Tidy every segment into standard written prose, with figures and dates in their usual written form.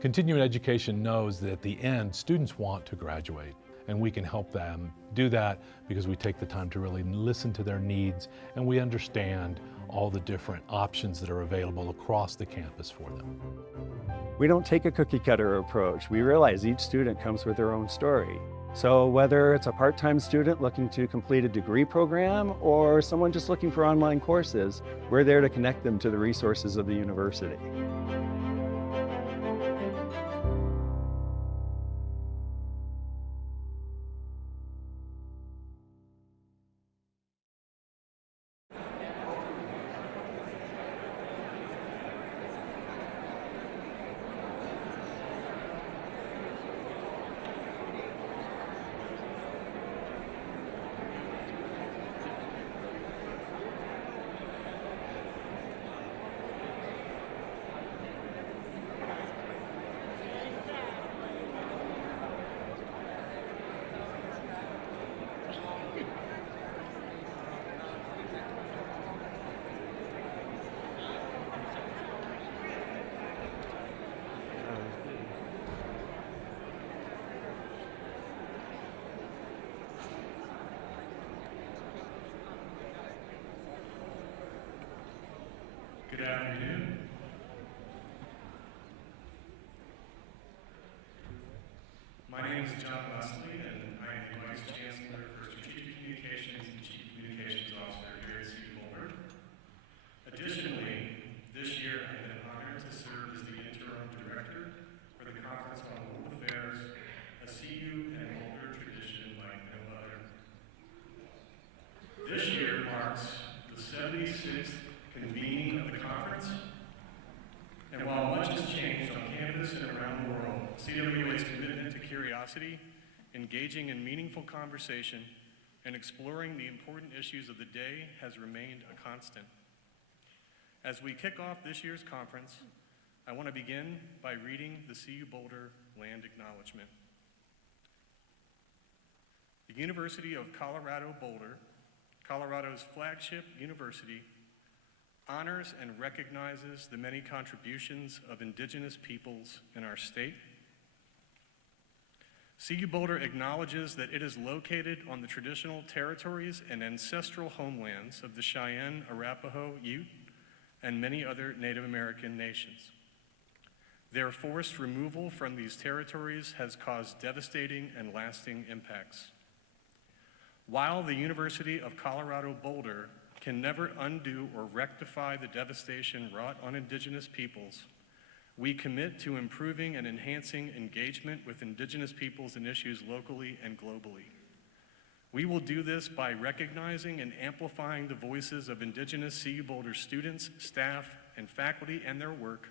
Continuing education knows that at the end, students want to graduate, and we can help them do that because we take the time to really listen to their needs and we understand all the different options that are available across the campus for them. We don't take a cookie cutter approach. We realize each student comes with their own story. So whether it's a part-time student looking to complete a degree program or someone just looking for online courses, we're there to connect them to the resources of the university. Good afternoon. My name is John Leslie, and I am the Vice Chancellor for Strategic Communications and Chief Communications Officer here at CU Boulder. Additionally, this year I have been honored to serve as the Interim Director for the Conference on World Affairs, a CU and Boulder tradition like no other. This year marks the 76th convening of the conference, and while much has changed on campus and around the world, CWA's commitment to curiosity, engaging in meaningful conversation, and exploring the important issues of the day has remained a constant. As we kick off this year's conference, I want to begin by reading the CU Boulder Land Acknowledgement. The University of Colorado Boulder, Colorado's flagship university, honors and recognizes the many contributions of Indigenous peoples in our state. CU Boulder acknowledges that it is located on the traditional territories and ancestral homelands of the Cheyenne, Arapaho, Ute, and many other Native American nations. Their forced removal from these territories has caused devastating and lasting impacts. While the University of Colorado Boulder can never undo or rectify the devastation wrought on Indigenous peoples, we commit to improving and enhancing engagement with Indigenous peoples and issues locally and globally. We will do this by recognizing and amplifying the voices of Indigenous CU Boulder students, staff, and faculty and their work,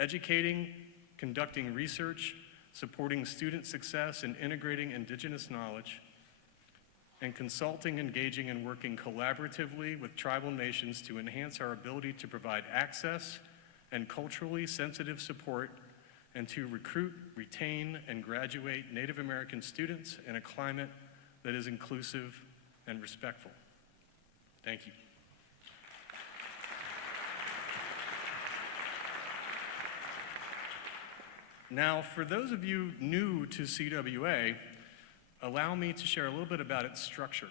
educating, conducting research, supporting student success, and integrating Indigenous knowledge, and consulting, engaging, and working collaboratively with tribal nations to enhance our ability to provide access and culturally sensitive support and to recruit, retain, and graduate Native American students in a climate that is inclusive and respectful. Thank you. Now, for those of you new to CWA, allow me to share a little bit about its structure.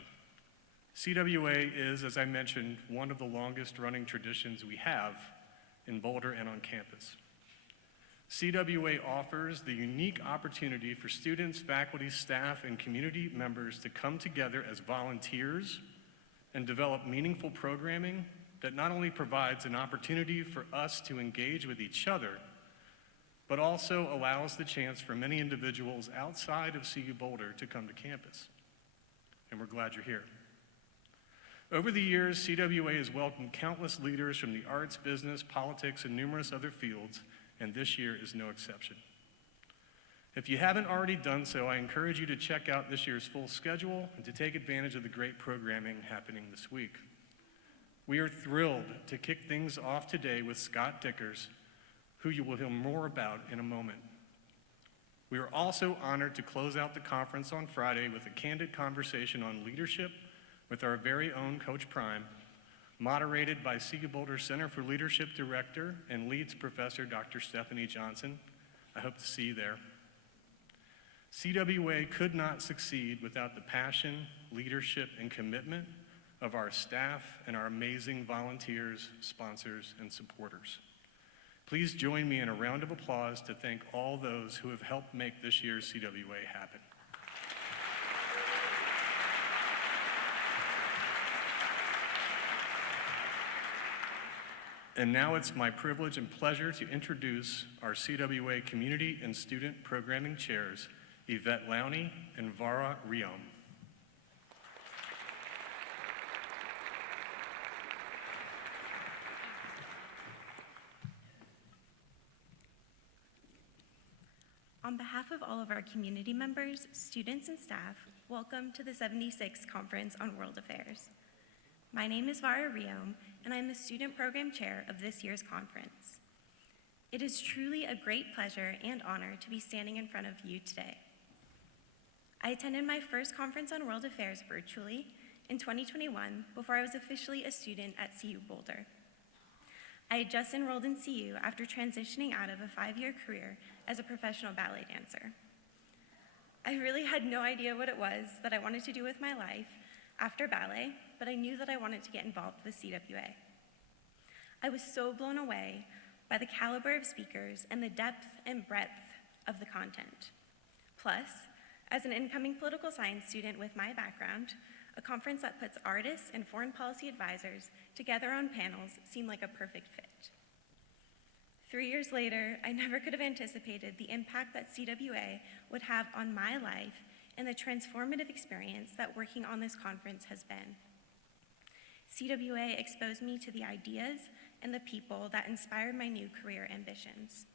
CWA is, as I mentioned, one of the longest running traditions we have in Boulder and on campus. CWA offers the unique opportunity for students, faculty, staff, and community members to come together as volunteers and develop meaningful programming that not only provides an opportunity for us to engage with each other, but also allows the chance for many individuals outside of CU Boulder to come to campus. And we're glad you're here. Over the years, CWA has welcomed countless leaders from the arts, business, politics, and numerous other fields, and this year is no exception. If you haven't already done so, I encourage you to check out this year's full schedule and to take advantage of the great programming happening this week. We are thrilled to kick things off today with Scott Dikkers, who you will hear more about in a moment. We are also honored to close out the conference on Friday with a candid conversation on leadership with our very own Coach Prime, moderated by CU Boulder Center for Leadership Director and Leads Professor Dr. Stephanie Johnson, I hope to see you there. CWA could not succeed without the passion, leadership, and commitment of our staff and our amazing volunteers, sponsors, and supporters. Please join me in a round of applause to thank all those who have helped make this year's CWA happen. And now it's my privilege and pleasure to introduce our CWA Community and Student Programming Chairs, Yvette Lowney and Vara Riom. On behalf of all of our community members, students, and staff, welcome to the 76th Conference on World Affairs. My name is Vara Riom, and I'm the Student Program Chair of this year's conference. It is truly a great pleasure and honor to be standing in front of you today. I attended my first Conference on World Affairs virtually in 2021 before I was officially a student at CU Boulder. I had just enrolled in CU after transitioning out of a 5-year career as a professional ballet dancer. I really had no idea what it was that I wanted to do with my life after ballet, but I knew that I wanted to get involved with CWA. I was so blown away by the caliber of speakers and the depth and breadth of the content. Plus, as an incoming political science student with my background, a conference that puts artists and foreign policy advisors together on panels seemed like a perfect fit. 3 years later, I never could have anticipated the impact that CWA would have on my life and the transformative experience that working on this conference has been. CWA exposed me to the ideas and the people that inspired my new career ambitions.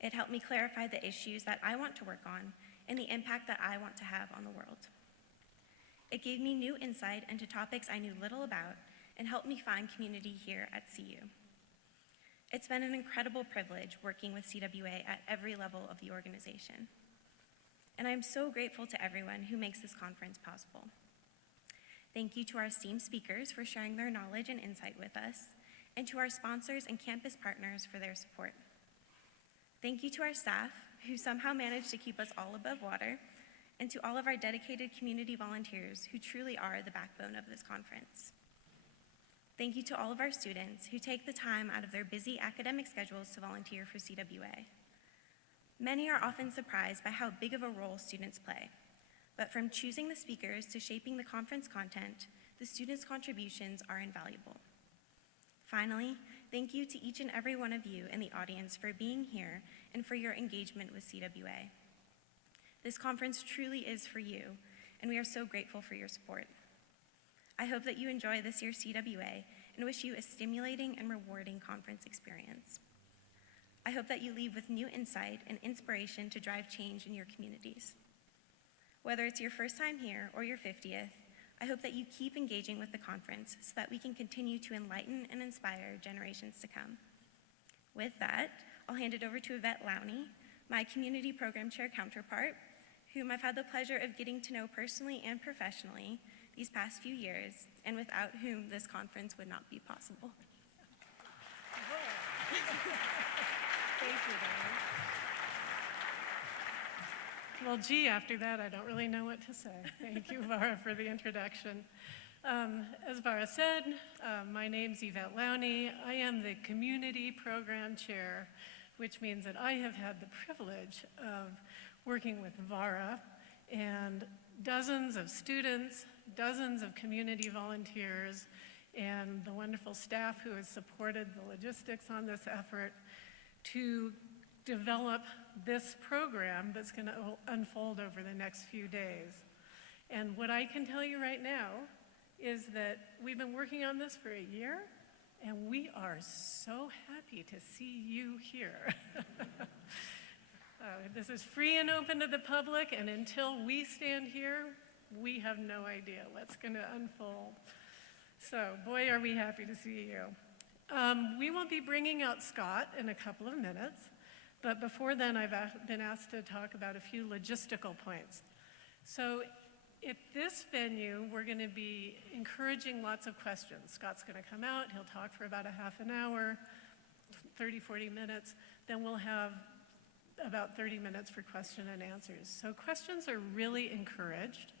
It helped me clarify the issues that I want to work on and the impact that I want to have on the world. It gave me new insight into topics I knew little about and helped me find community here at CU. It's been an incredible privilege working with CWA at every level of the organization. And I'm so grateful to everyone who makes this conference possible. Thank you to our esteemed speakers for sharing their knowledge and insight with us, and to our sponsors and campus partners for their support. Thank you to our staff, who somehow managed to keep us all above water, and to all of our dedicated community volunteers who truly are the backbone of this conference. Thank you to all of our students who take the time out of their busy academic schedules to volunteer for CWA. Many are often surprised by how big of a role students play, but from choosing the speakers to shaping the conference content, the students' contributions are invaluable. Finally, thank you to each and every one of you in the audience for being here and for your engagement with CWA. This conference truly is for you, and we are so grateful for your support. I hope that you enjoy this year's CWA and wish you a stimulating and rewarding conference experience. I hope that you leave with new insight and inspiration to drive change in your communities. Whether it's your first time here or your 50th, I hope that you keep engaging with the conference so that we can continue to enlighten and inspire generations to come. With that, I'll hand it over to Yvette Lowney, my community program chair counterpart, whom I've had the pleasure of getting to know personally and professionally these past few years, and without whom this conference would not be possible. Thank you, Diane. Well, gee, after that, I don't really know what to say. Thank you, Vara, for the introduction. As Vara said, my name's Yvette Lowney. I am the Community Program Chair, which means that I have had the privilege of working with Vara and dozens of students, dozens of community volunteers, and the wonderful staff who has supported the logistics on this effort to develop this program that's going to unfold over the next few days. And what I can tell you right now is that we've been working on this for a year, and we are so happy to see you here. This is free and open to the public, and until we stand here, we have no idea what's going to unfold. So, boy, are we happy to see you. We will be bringing out Scott in a couple of minutes, but before then, I've been asked to talk about a few logistical points. So, at this venue, we're going to be encouraging lots of questions. Scott's going to come out, he'll talk for about a half an hour, 30, 40 minutes, then we'll have about 30 minutes for question and answers. So questions are really encouraged.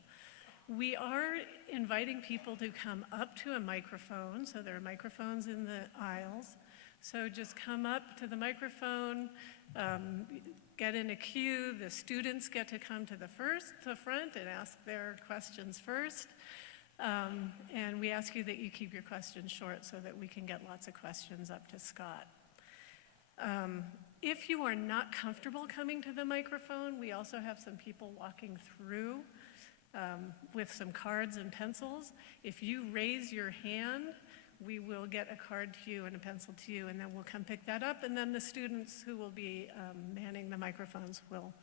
We are inviting people to come up to a microphone, so there are microphones in the aisles. So just come up to the microphone, get in a queue. The students get to come to the front and ask their questions first. And we ask you that you keep your questions short so that we can get lots of questions up to Scott. If you are not comfortable coming to the microphone, we also have some people walking through with some cards and pencils. If you raise your hand, we will get a card to you and a pencil to you, and then we'll come pick that up, and then the students who will be manning the microphones will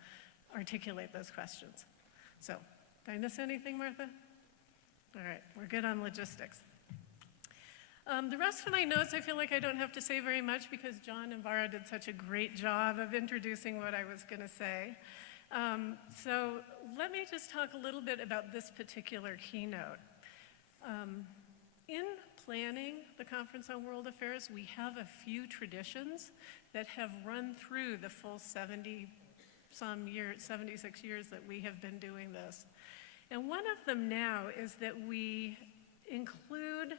articulate those questions. So, did I miss anything, Martha? All right, we're good on logistics. The rest of my notes, I feel like I don't have to say very much because John and Vara did such a great job of introducing what I was going to say. So let me just talk a little bit about this particular keynote. In planning the Conference on World Affairs, we have a few traditions that have run through the full 76 years that we have been doing this. And one of them now is that we include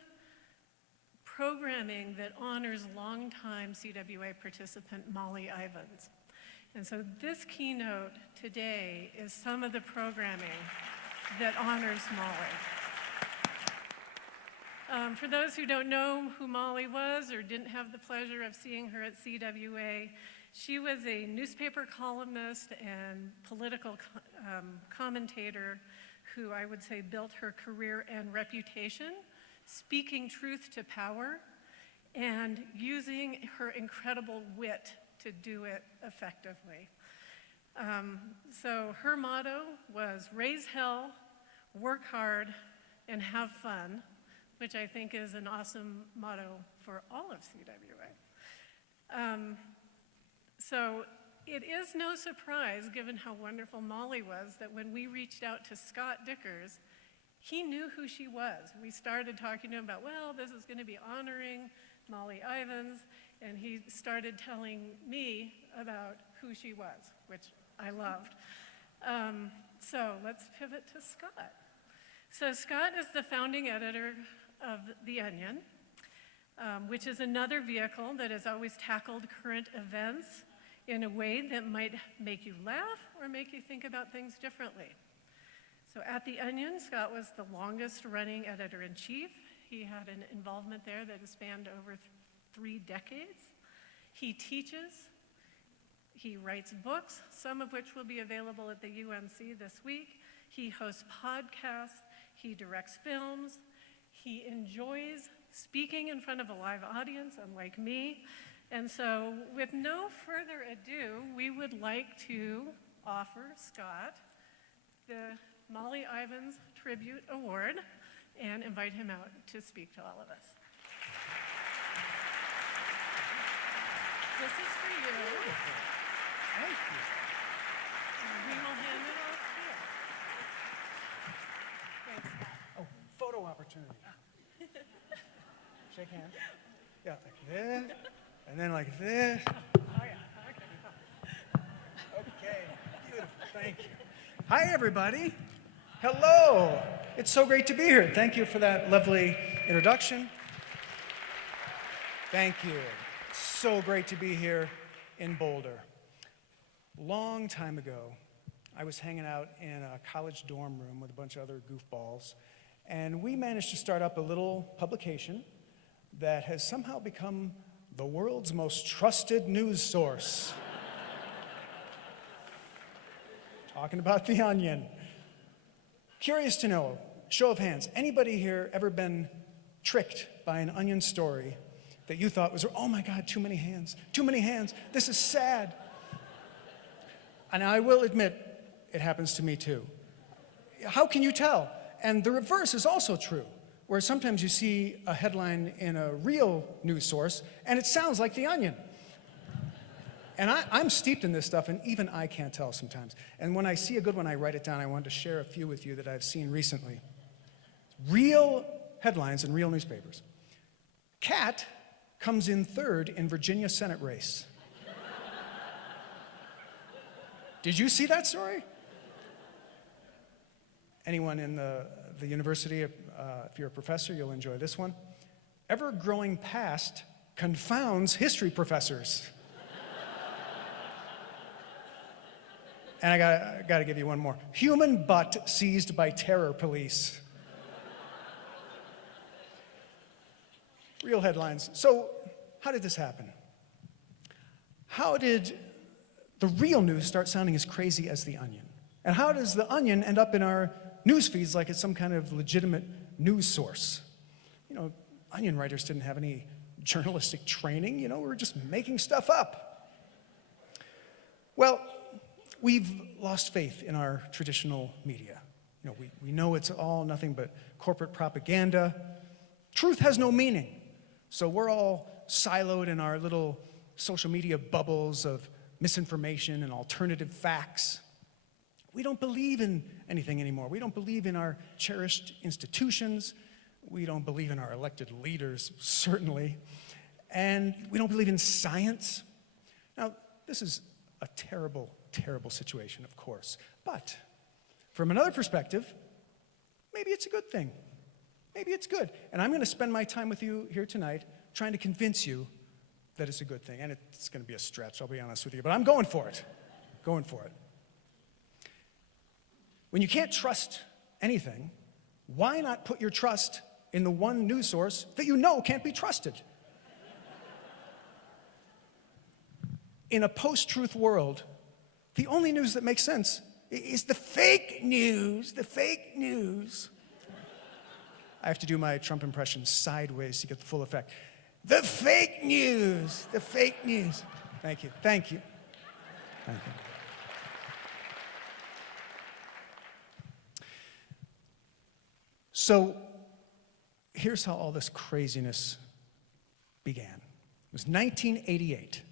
programming that honors longtime CWA participant Molly Ivins. And so this keynote today is some of the programming that honors Molly. For those who don't know who Molly was or didn't have the pleasure of seeing her at CWA, she was a newspaper columnist and political commentator who I would say built her career and reputation, speaking truth to power, and using her incredible wit to do it effectively. So her motto was raise hell, work hard, and have fun, which I think is an awesome motto for all of CWA. So it is no surprise, given how wonderful Molly was, that when we reached out to Scott Dikkers, he knew who she was. We started talking to him about, well, this is going to be honoring Molly Ivins, and he started telling me about who she was, which I loved. So let's pivot to Scott. So Scott is the founding editor of The Onion, which is another vehicle that has always tackled current events in a way that might make you laugh or make you think about things differently. So at The Onion, Scott was the longest running editor-in-chief. He had an involvement there that has spanned over 3 decades. He teaches, he writes books, some of which will be available at the UNC this week. He hosts podcasts, he directs films, he enjoys speaking in front of a live audience, unlike me. And so with no further ado, we would like to offer Scott the Molly Ivins Tribute Award and invite him out to speak to all of us. This is for you. Thank you. And we will hand it off here. Thanks, Scott. Oh, photo opportunity. Shake hands. Yeah, like this, and then like this. Oh, yeah, okay. Okay, beautiful, thank you. Hi, everybody. Hello. It's so great to be here. Thank you for that lovely introduction. Thank you. It's so great to be here in Boulder. Long time ago, I was hanging out in a college dorm room with a bunch of other goofballs, and we managed to start up a little publication that has somehow become the world's most trusted news source. Talking about The Onion. Curious to know, show of hands, anybody here ever been tricked by an Onion story that you thought was, oh my God, too many hands, this is sad. And I will admit, it happens to me too. How can you tell? And the reverse is also true, where sometimes you see a headline in a real news source and it sounds like The Onion. And I'm steeped in this stuff, and even I can't tell sometimes. And when I see a good one, I write it down. I wanted to share a few with you that I've seen recently. Real headlines in real newspapers. Cat comes in 3rd in Virginia Senate race. Did you see that story? Anyone in the university, if you're a professor, you'll enjoy this one. Ever-growing past confounds history professors. And I got to give you one more. Human butt seized by terror police. Real headlines. So, how did this happen? How did the real news start sounding as crazy as The Onion? And how does The Onion end up in our news feeds like it's some kind of legitimate news source? You know, Onion writers didn't have any journalistic training, we were just making stuff up. Well, we've lost faith in our traditional media. We know it's all nothing but corporate propaganda. Truth has no meaning. So we're all siloed in our little social media bubbles of misinformation and alternative facts. We don't believe in anything anymore. We don't believe in our cherished institutions. We don't believe in our elected leaders, certainly. And we don't believe in science. Now, this is a terrible, terrible situation, of course. But from another perspective, maybe it's a good thing. Maybe it's good. And I'm going to spend my time with you here tonight trying to convince you that it's a good thing. And it's going to be a stretch, I'll be honest with you. But I'm going for it. Going for it. When you can't trust anything, why not put your trust in the one news source that you know can't be trusted? In a post-truth world, the only news that makes sense is the fake news, the fake news. I have to do my Trump impression sideways to get the full effect. The fake news, the fake news. Thank you, thank you, thank you. So here's how all this craziness began. It was 1988.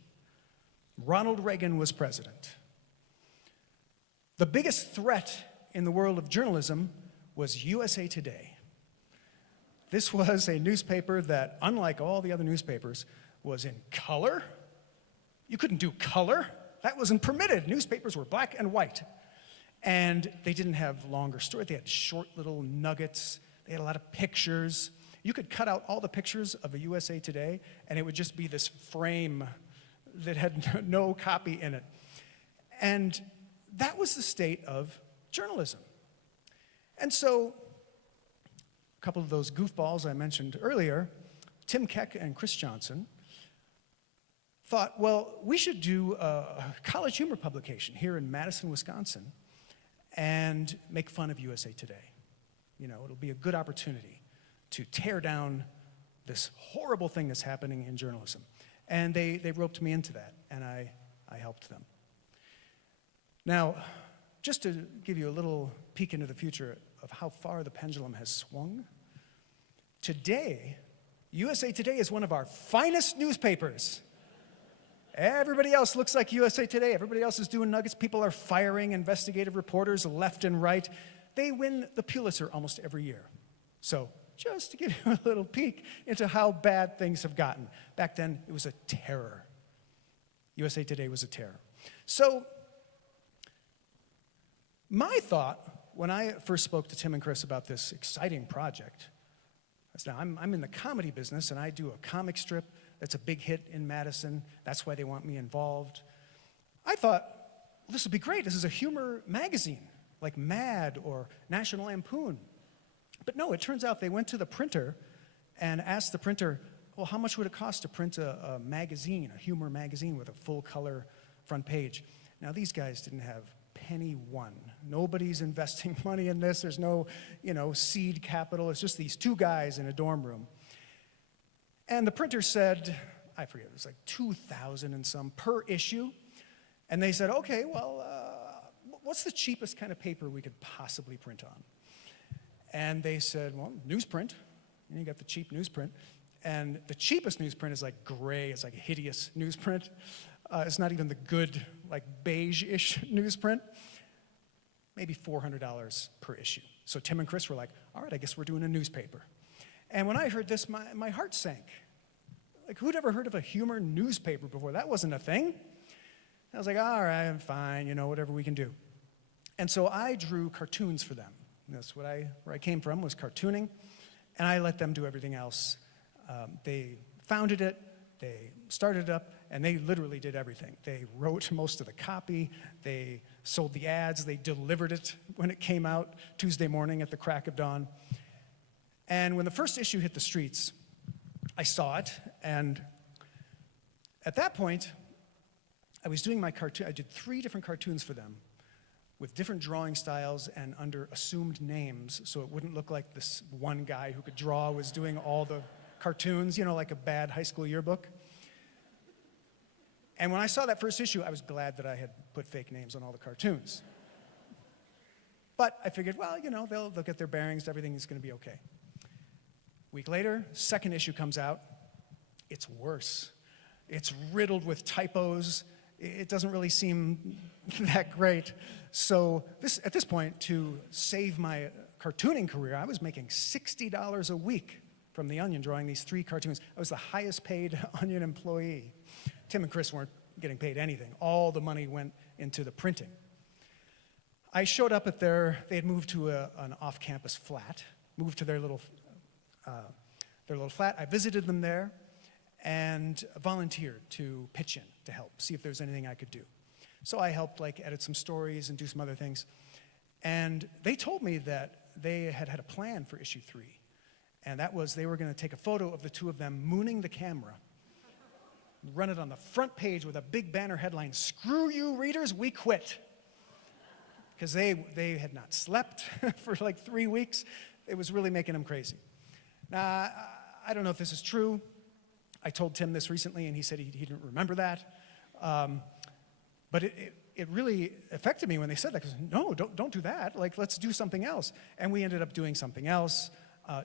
Ronald Reagan was president. The biggest threat in the world of journalism was USA Today. This was a newspaper that, unlike all the other newspapers, was in color. You couldn't do color. That wasn't permitted. Newspapers were black and white. And they didn't have longer stories. They had short little nuggets. They had a lot of pictures. You could cut out all the pictures of a USA Today, and it would just be this frame that had no copy in it. And that was the state of journalism. And so, a couple of those goofballs I mentioned earlier, Tim Keck and Chris Johnson, thought, well, we should do a college humor publication here in Madison, Wisconsin, and make fun of USA Today. It'll be a good opportunity to tear down this horrible thing that's happening in journalism. And they roped me into that, and I helped them. Now, just to give you a little peek into the future of how far the pendulum has swung, today, USA Today is one of our finest newspapers. Everybody else looks like USA Today. Everybody else is doing nuggets. People are firing investigative reporters left and right. They win the Pulitzer almost every year. So, just to give you a little peek into how bad things have gotten. Back then, it was a terror. USA Today was a terror. So, my thought, when I first spoke to Tim and Chris about this exciting project, is now I'm in the comedy business, and I do a comic strip that's a big hit in Madison. That's why they want me involved. I thought, well, this would be great. This is a humor magazine, like Mad or National Lampoon. But no, it turns out they went to the printer and asked the printer, well, how much would it cost to print a magazine, a humor magazine with a full-color front page? Now, these guys didn't have penny one. Nobody's investing money in this. There's no, seed capital. It's just these two guys in a dorm room. And the printer said, I forget, it was like $2,000 and some per issue. And they said, okay, well, what's the cheapest kind of paper we could possibly print on? And they said, well, newsprint. And you got the cheap newsprint. And the cheapest newsprint is like gray. It's like a hideous newsprint. It's not even the good, like beige-ish newsprint. Maybe $400 per issue. So Tim and Chris were like, all right, I guess we're doing a newspaper. And when I heard this, my heart sank. Like, who'd ever heard of a humor newspaper before? That wasn't a thing. I was like, all right, I'm fine, you know, whatever we can do. And so I drew cartoons for them. And that's where I came from, was cartooning, and I let them do everything else. They founded it, they started it up, and they literally did everything. They wrote most of the copy, they sold the ads, they delivered it when it came out Tuesday morning at the crack of dawn. And when the first issue hit the streets, I saw it, and at that point, I was doing my cartoon. I did 3 different cartoons for them with different drawing styles and under assumed names, so it wouldn't look like this one guy who could draw was doing all the cartoons, you know, like a bad high school yearbook. And when I saw that first issue, I was glad that I had put fake names on all the cartoons. But I figured, well, you know, they'll get their bearings, everything is going to be okay. Week later, second issue comes out. It's worse. It's riddled with typos. It doesn't really seem that great. So at this point, to save my cartooning career, I was making $60 a week from The Onion drawing these 3 cartoons. I was the highest paid Onion employee. Tim and Chris weren't getting paid anything. All the money went into the printing. I showed up at they had moved to an off-campus flat, moved to their little flat. I visited them there and volunteered to pitch in to help, see if there's anything I could do. So I helped like edit some stories and do some other things. And they told me that they had a plan for issue 3. And that was they were going to take a photo of the 2 of them mooning the camera, run it on the front page with a big banner headline, "Screw you readers, we quit." Because they had not slept for like 3 weeks. It was really making them crazy. Now, I don't know if this is true. I told Tim this recently, and he said he didn't remember that. But it really affected me when they said that, because no, don't do that. Like, let's do something else. And we ended up doing something else.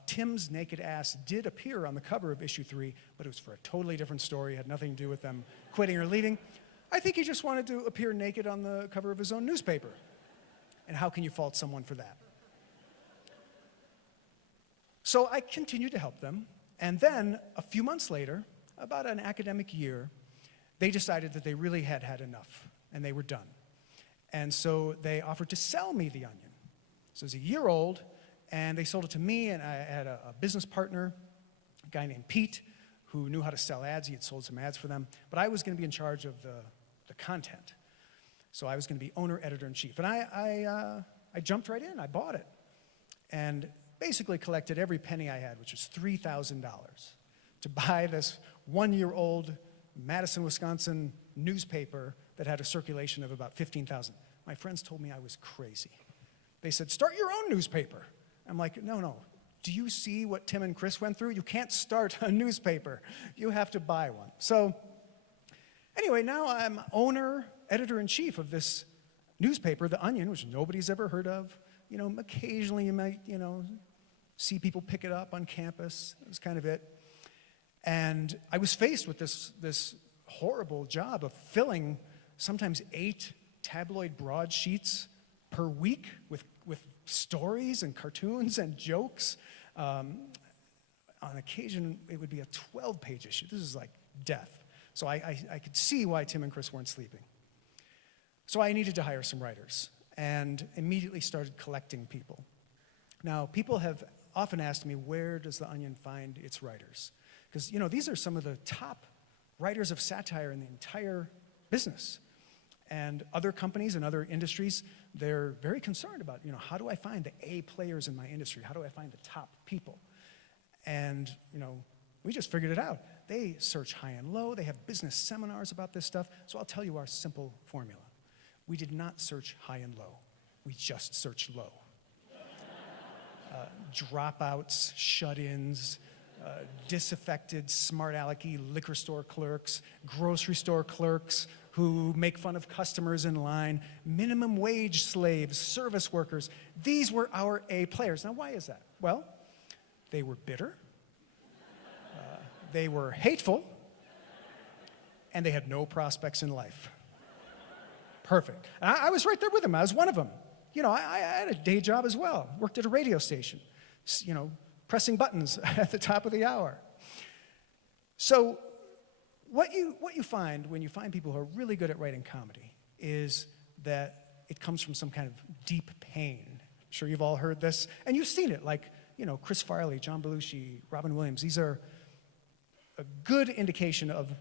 Tim's naked ass did appear on the cover of issue 3, but it was for a totally different story. It had nothing to do with them quitting or leaving. I think he just wanted to appear naked on the cover of his own newspaper. And how can you fault someone for that? So I continued to help them. And then, a few months later, about an academic year, they decided that they really had had enough, and they were done. And so they offered to sell me The Onion. So it was a year old, and they sold it to me, and I had a business partner, a guy named Pete, who knew how to sell ads. He had sold some ads for them. But I was going to be in charge of the content. So I was going to be owner, editor-in-chief. And I jumped right in. I bought it. And basically collected every penny I had, which was $3,000, to buy this 1-year-old Madison, Wisconsin newspaper that had a circulation of about 15,000. My friends told me I was crazy. They said, start your own newspaper. I'm like, no. Do you see what Tim and Chris went through? You can't start a newspaper. You have to buy one. So anyway, now I'm owner, editor-in-chief of this newspaper, The Onion, which nobody's ever heard of. You know, occasionally you might, you know, see people pick it up on campus. That was kind of it. And I was faced with this horrible job of filling sometimes 8 tabloid broadsheets per week with stories and cartoons and jokes. On occasion, it would be a 12-page issue. This is like death. So I could see why Tim and Chris weren't sleeping. So I needed to hire some writers and immediately started collecting people. Now, people have often asked me, where does The Onion find its writers? Because, you know, these are some of the top writers of satire in the entire business. And other companies and other industries, they're very concerned about, you know, how do I find the A players in my industry? How do I find the top people? And, you know, we just figured it out. They search high and low. They have business seminars about this stuff. So I'll tell you our simple formula. We did not search high and low. We just searched low. Dropouts, shut-ins, disaffected, smart-alecky liquor store clerks, grocery store clerks who make fun of customers in line, minimum wage slaves, service workers. These were our A players. Now, why is that? Well, they were bitter, they were hateful, and they had no prospects in life. Perfect. And I was right there with them. I was one of them. You know, I had a day job as well. Worked at a radio station, you know, pressing buttons at the top of the hour. So What you find when you find people who are really good at writing comedy is that it comes from some kind of deep pain. I'm sure you've all heard this, and you've seen it, like, Chris Farley, John Belushi, Robin Williams. These are a good indication of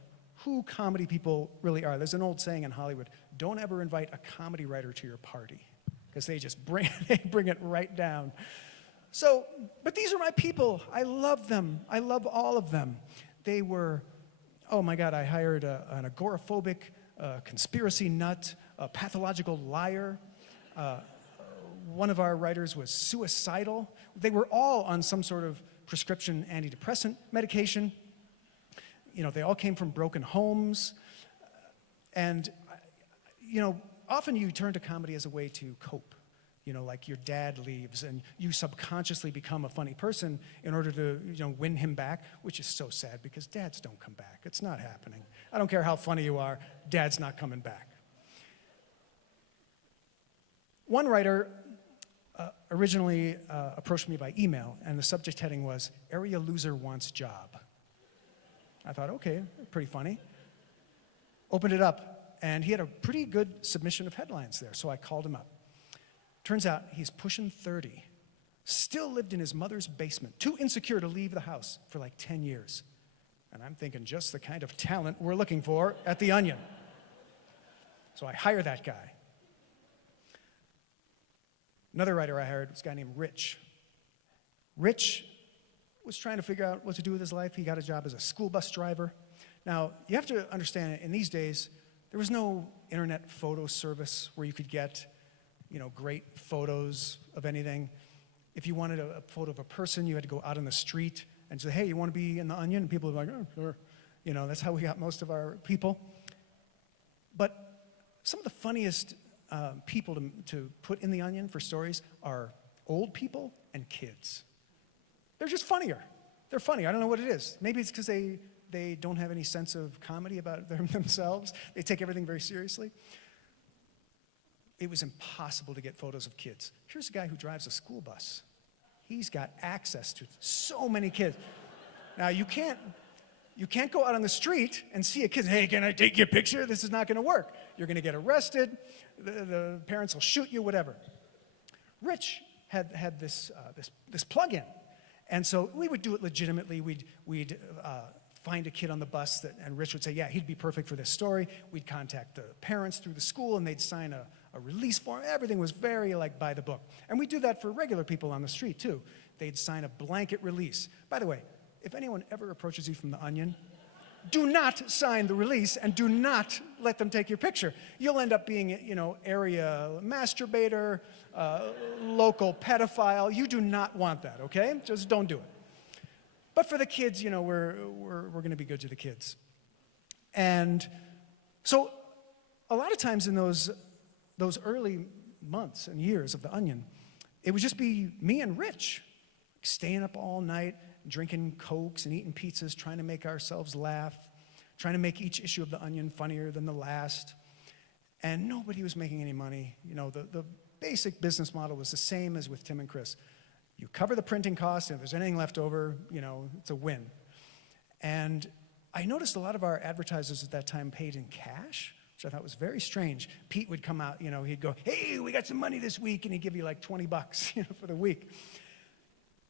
who comedy people really are. There's an old saying in Hollywood, don't ever invite a comedy writer to your party, because they just bring it right down. So, but these are my people. I love them. I love all of them. They were, oh my God, I hired an agoraphobic, conspiracy nut, a pathological liar. One of our writers was suicidal. They were all on some sort of prescription antidepressant medication. They all came from broken homes. And, often you turn to comedy as a way to cope. Like your dad leaves and you subconsciously become a funny person in order to, win him back, which is so sad because dads don't come back. It's not happening. I don't care how funny you are, dad's not coming back. One writer originally approached me by email, and the subject heading was, "Area Loser Wants Job." I thought, okay, pretty funny. Opened it up, and he had a pretty good submission of headlines there, so I called him up. Turns out he's pushing 30, still lived in his mother's basement, too insecure to leave the house for like 10 years. And I'm thinking just the kind of talent we're looking for at The Onion. So I hire that guy. Another writer I hired was a guy named Rich. Rich was trying to figure out what to do with his life. He got a job as a school bus driver. Now, you have to understand, in these days, there was no internet photo service where you could get great photos of anything. If you wanted a photo of a person, you had to go out on the street and say, hey, you want to be in The Onion? And people were like, oh, sure. That's how we got most of our people. But some of the funniest people to put in The Onion for stories are old people and kids. They're just funnier. They're funny. I don't know what it is. Maybe it's because they don't have any sense of comedy about themselves. They take everything very seriously. It was impossible to get photos of kids. Here's a guy who drives a school bus. He's got access to so many kids. Now, you can't go out on the street and see a kid, hey, can I take your picture? This is not going to work. You're going to get arrested. The parents will shoot you, whatever. Rich had this plug-in. And so we would do it legitimately. We'd find a kid on the bus, and Rich would say, yeah, he'd be perfect for this story. We'd contact the parents through the school, and they'd sign a release form. Everything was very by the book. And we do that for regular people on the street too. They'd sign a blanket release. By the way, if anyone ever approaches you from The Onion, do not sign the release and do not let them take your picture. You'll end up being, area masturbator, local pedophile. You do not want that, okay? Just don't do it. But for the kids, we're going to be good to the kids. And so a lot of times in those early months and years of The Onion, it would just be me and Rich staying up all night, drinking Cokes and eating pizzas, trying to make ourselves laugh, trying to make each issue of The Onion funnier than the last. And nobody was making any money. The basic business model was the same as with Tim and Chris. You cover the printing costs, and if there's anything left over, it's a win. And I noticed a lot of our advertisers at that time paid in cash, which I thought was very strange. Pete would come out, he'd go, hey, we got some money this week, and he'd give you like $20, for the week.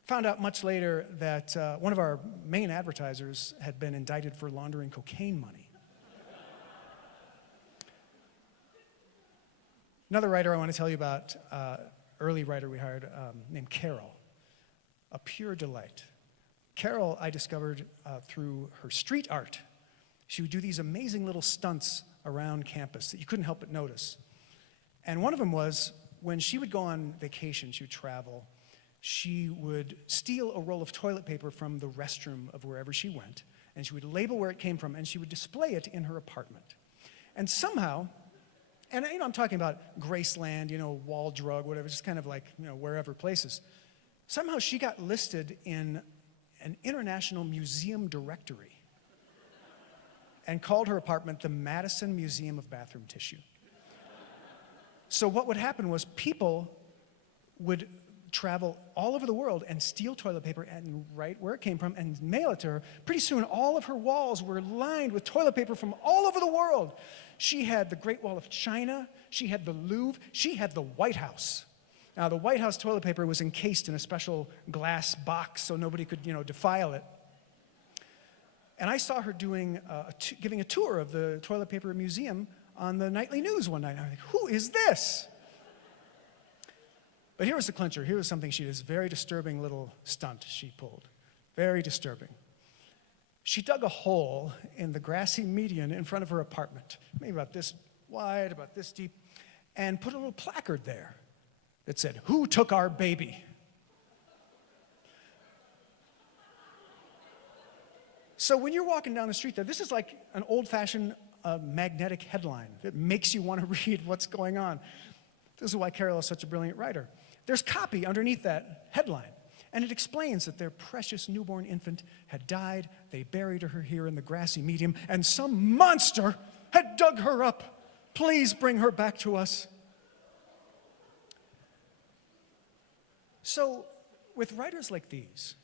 Found out much later that one of our main advertisers had been indicted for laundering cocaine money. Another writer I want to tell you about, early writer we hired named Carol, a pure delight. Carol, I discovered through her street art. She would do these amazing little stunts around campus that you couldn't help but notice. And one of them was when she would go on vacation, she would travel, she would steal a roll of toilet paper from the restroom of wherever she went, and she would label where it came from, and she would display it in her apartment. And somehow, and I'm talking about Graceland, Wall Drug, whatever, just kind of like, wherever places. Somehow she got listed in an international museum directory and called her apartment the Madison Museum of Bathroom Tissue. So what would happen was people would travel all over the world and steal toilet paper and write where it came from and mail it to her. Pretty soon, all of her walls were lined with toilet paper from all over the world. She had the Great Wall of China, she had the Louvre, she had the White House. Now, the White House toilet paper was encased in a special glass box so nobody could, defile it. And I saw her giving a tour of the toilet paper museum on the nightly news one night. And I was like, who is this? But here was the clincher. Here was something she did, this very disturbing little stunt she pulled. Very disturbing. She dug a hole in the grassy median in front of her apartment, maybe about this wide, about this deep, and put a little placard there that said, "Who took our baby?" So when you're walking down the street there, this is like an old-fashioned magnetic headline that makes you want to read what's going on. This is why Carol is such a brilliant writer. There's copy underneath that headline, and it explains that their precious newborn infant had died, they buried her here in the grassy median, and some monster had dug her up. Please bring her back to us. So, with writers like these,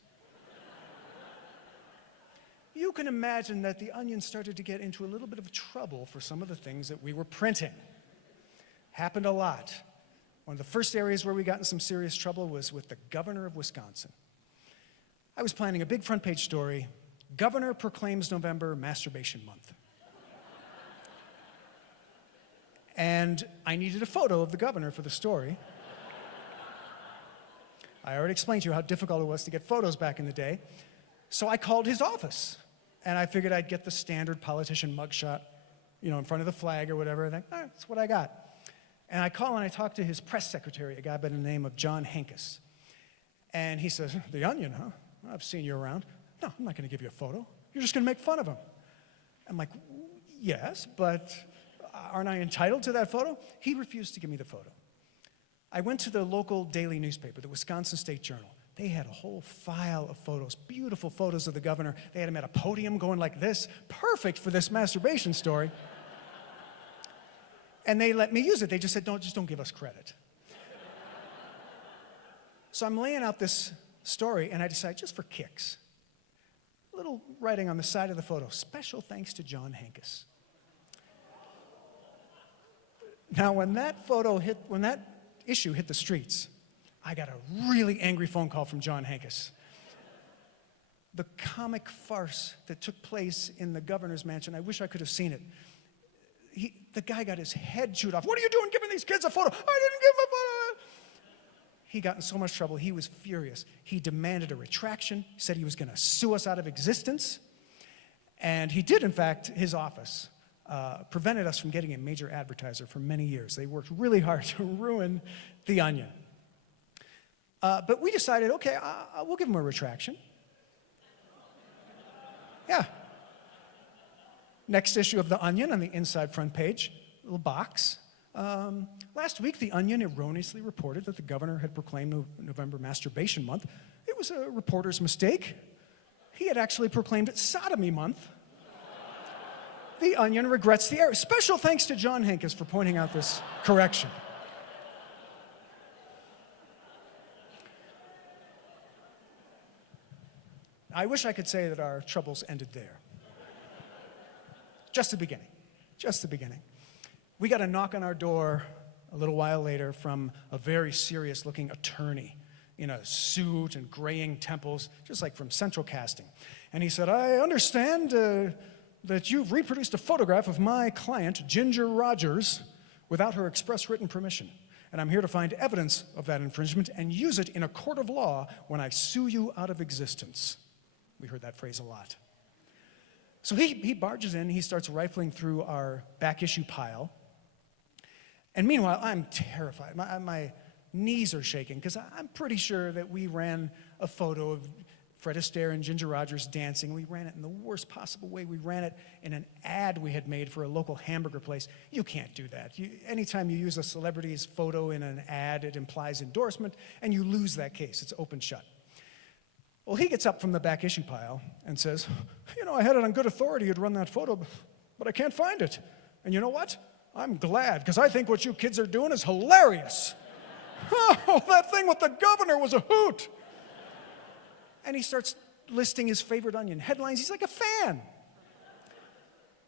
you can imagine that the Onion started to get into a little bit of trouble for some of the things that we were printing. Happened a lot. One of the first areas where we got in some serious trouble was with the governor of Wisconsin. I was planning a big front page story, "Governor proclaims November Masturbation Month." And I needed a photo of the governor for the story. I already explained to you how difficult it was to get photos back in the day. So I called his office, and I figured I'd get the standard politician mugshot, in front of the flag or whatever. I think, all right, that's what I got. And I call and I talk to his press secretary, a guy by the name of John Hankus. And he says, "The Onion, huh? I've seen you around." "No, I'm not going to give you a photo. You're just going to make fun of him." I'm like, "Yes, but aren't I entitled to that photo?" He refused to give me the photo. I went to the local daily newspaper, the Wisconsin State Journal. They had a whole file of photos, beautiful photos of the governor. They had him at a podium going like this, perfect for this masturbation story. And they let me use it. They just said, just don't give us credit. So I'm laying out this story, and I decide, just for kicks, a little writing on the side of the photo, "Special thanks to John Hankus." Now, when that issue hit the streets, I got a really angry phone call from John Hankus. The comic farce that took place in the governor's mansion, I wish I could have seen it. The guy got his head chewed off. "What are you doing giving these kids a photo?" "I didn't give a photo." He got in so much trouble, he was furious. He demanded a retraction, said he was going to sue us out of existence. And he did, in fact. His office prevented us from getting a major advertiser for many years. They worked really hard to ruin the Onion. But we decided, okay, we'll give him a retraction. Yeah. Next issue of The Onion on the inside front page, little box. Last week, The Onion erroneously reported that the governor had proclaimed November Masturbation Month. It was a reporter's mistake. He had actually proclaimed it Sodomy Month. The Onion regrets the error. Special thanks to John Hankus for pointing out this correction. I wish I could say that our troubles ended there. Just the beginning. Just the beginning. We got a knock on our door a little while later from a very serious-looking attorney in a suit and graying temples, just like from Central Casting. And he said, "I understand that you've reproduced a photograph of my client, Ginger Rogers, without her express written permission. And I'm here to find evidence of that infringement and use it in a court of law when I sue you out of existence." We heard that phrase a lot. So he barges in, he starts rifling through our back issue pile. And meanwhile, I'm terrified. My knees are shaking because I'm pretty sure that we ran a photo of Fred Astaire and Ginger Rogers dancing. We ran it in the worst possible way. We ran it in an ad we had made for a local hamburger place. You can't do that. Anytime you use a celebrity's photo in an ad, it implies endorsement, and you lose that case. It's open shut. Well, he gets up from the back issue pile and says, "I had it on good authority you'd run that photo, but I can't find it. And you know what? I'm glad, because I think what you kids are doing is hilarious." oh, that thing with the governor was a hoot. And he starts listing his favorite Onion headlines. He's like a fan.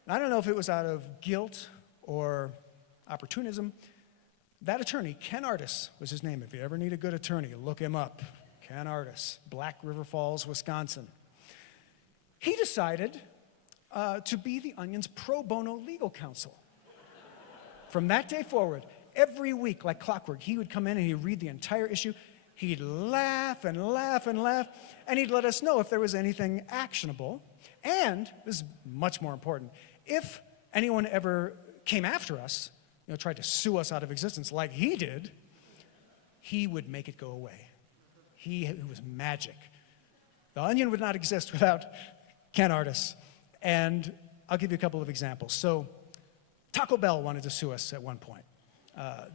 I don't know if it was out of guilt or opportunism. That attorney, Ken Artis was his name. If you ever need a good attorney, look him up. Ken Artis, Black River Falls, Wisconsin. He decided to be the Onion's pro bono legal counsel. From that day forward, every week, like clockwork, he would come in and he'd read the entire issue. He'd laugh and laugh and laugh, and he'd let us know if there was anything actionable. And, this is much more important, if anyone ever came after us, tried to sue us out of existence like he did, he would make it go away. He was magic. The Onion would not exist without Ken Artis. And I'll give you a couple of examples. So, Taco Bell wanted to sue us at one point.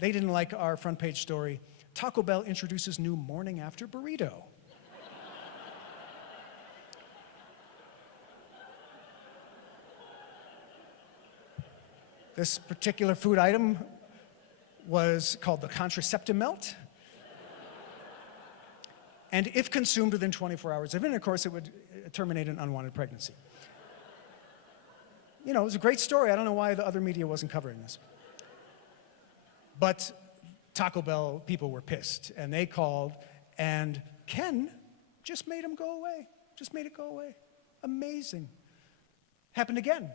They didn't like our front page story. Taco Bell introduces new morning after burrito. This particular food item was called the contraceptive melt. And if consumed within 24 hours of intercourse, it would terminate an unwanted pregnancy. It was a great story. I don't know why the other media wasn't covering this. But Taco Bell people were pissed, and they called, and Ken just made them go away. Just made it go away. Amazing. Happened again.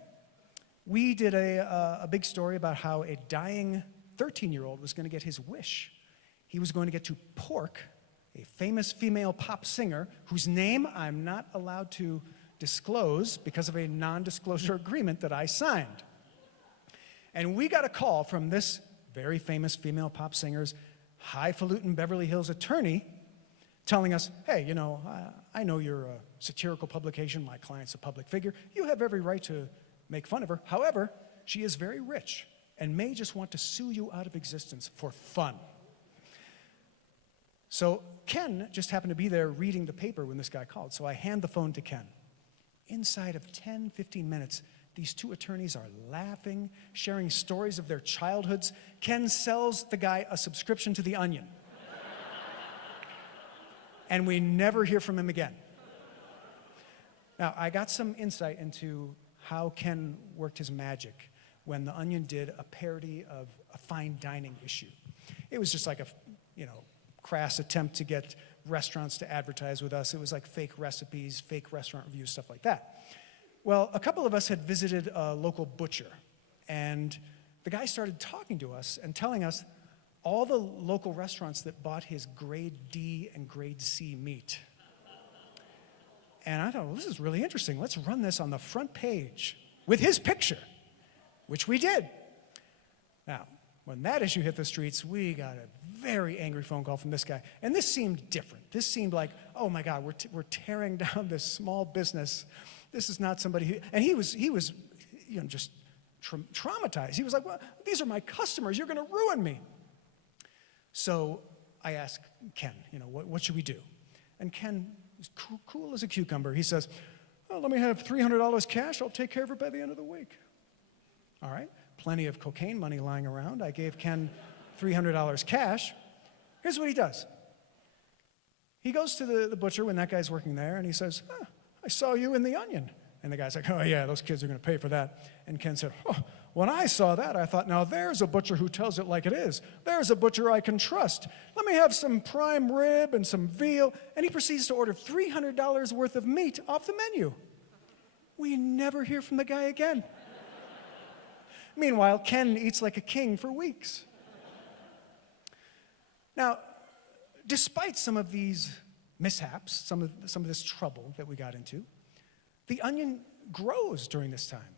We did a big story about how a dying 13-year-old was going to get his wish. He was going to get to pork a famous female pop singer whose name I'm not allowed to disclose because of a non-disclosure agreement that I signed. And we got a call from this very famous female pop singer's highfalutin Beverly Hills attorney telling us, hey, I know you're a satirical publication, my client's a public figure, you have every right to make fun of her. However, she is very rich and may just want to sue you out of existence for fun. So Ken just happened to be there reading the paper when this guy called, so I hand the phone to Ken. Inside of 10, 15 minutes, these two attorneys are laughing, sharing stories of their childhoods. Ken sells the guy a subscription to The Onion. And we never hear from him again. Now, I got some insight into how Ken worked his magic when The Onion did a parody of a fine dining issue. It was just like a, crass attempt to get restaurants to advertise with us. It was like fake recipes, fake restaurant reviews, stuff like that. Well, a couple of us had visited a local butcher, and the guy started talking to us and telling us all the local restaurants that bought his grade D and grade C meat. And I thought, well, this is really interesting. Let's run this on the front page with his picture, which we did. Now, when that issue hit the streets, we got a very angry phone call from this guy. And this seemed different. This seemed like, oh my God, we're tearing down this small business. This is not somebody who, and he was just traumatized. He was like, well, these are my customers. You're going to ruin me. So I asked Ken, what should we do? And Ken was cool as a cucumber. He says, well, let me have $300 cash. I'll take care of it by the end of the week. All right. Plenty of cocaine money lying around. I gave Ken $300 cash. Here's what he does. He goes to the butcher when that guy's working there, and he says, I saw you in The Onion. And the guy's like, oh yeah, those kids are going to pay for that. And Ken said, oh, when I saw that, I thought, now there's a butcher who tells it like it is. There's a butcher I can trust. Let me have some prime rib and some veal. And he proceeds to order $300 worth of meat off the menu. We never hear from the guy again. Meanwhile, Ken eats like a king for weeks. Now, despite some of these mishaps, some of this trouble that we got into, The Onion grows during this time.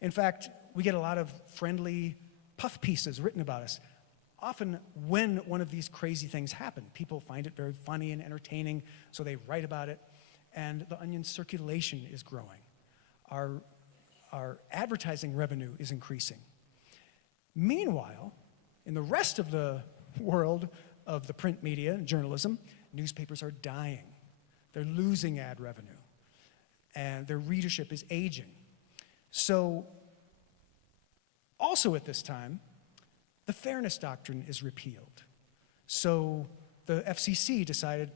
In fact, we get a lot of friendly puff pieces written about us. Often when one of these crazy things happen, people find it very funny and entertaining, so they write about it, and The Onion's circulation is growing. Our advertising revenue is increasing. Meanwhile, in the rest of the world of the print media and journalism, newspapers are dying. They're losing ad revenue, and their readership is aging. So, also at this time, the fairness doctrine is repealed. So the FCC decided,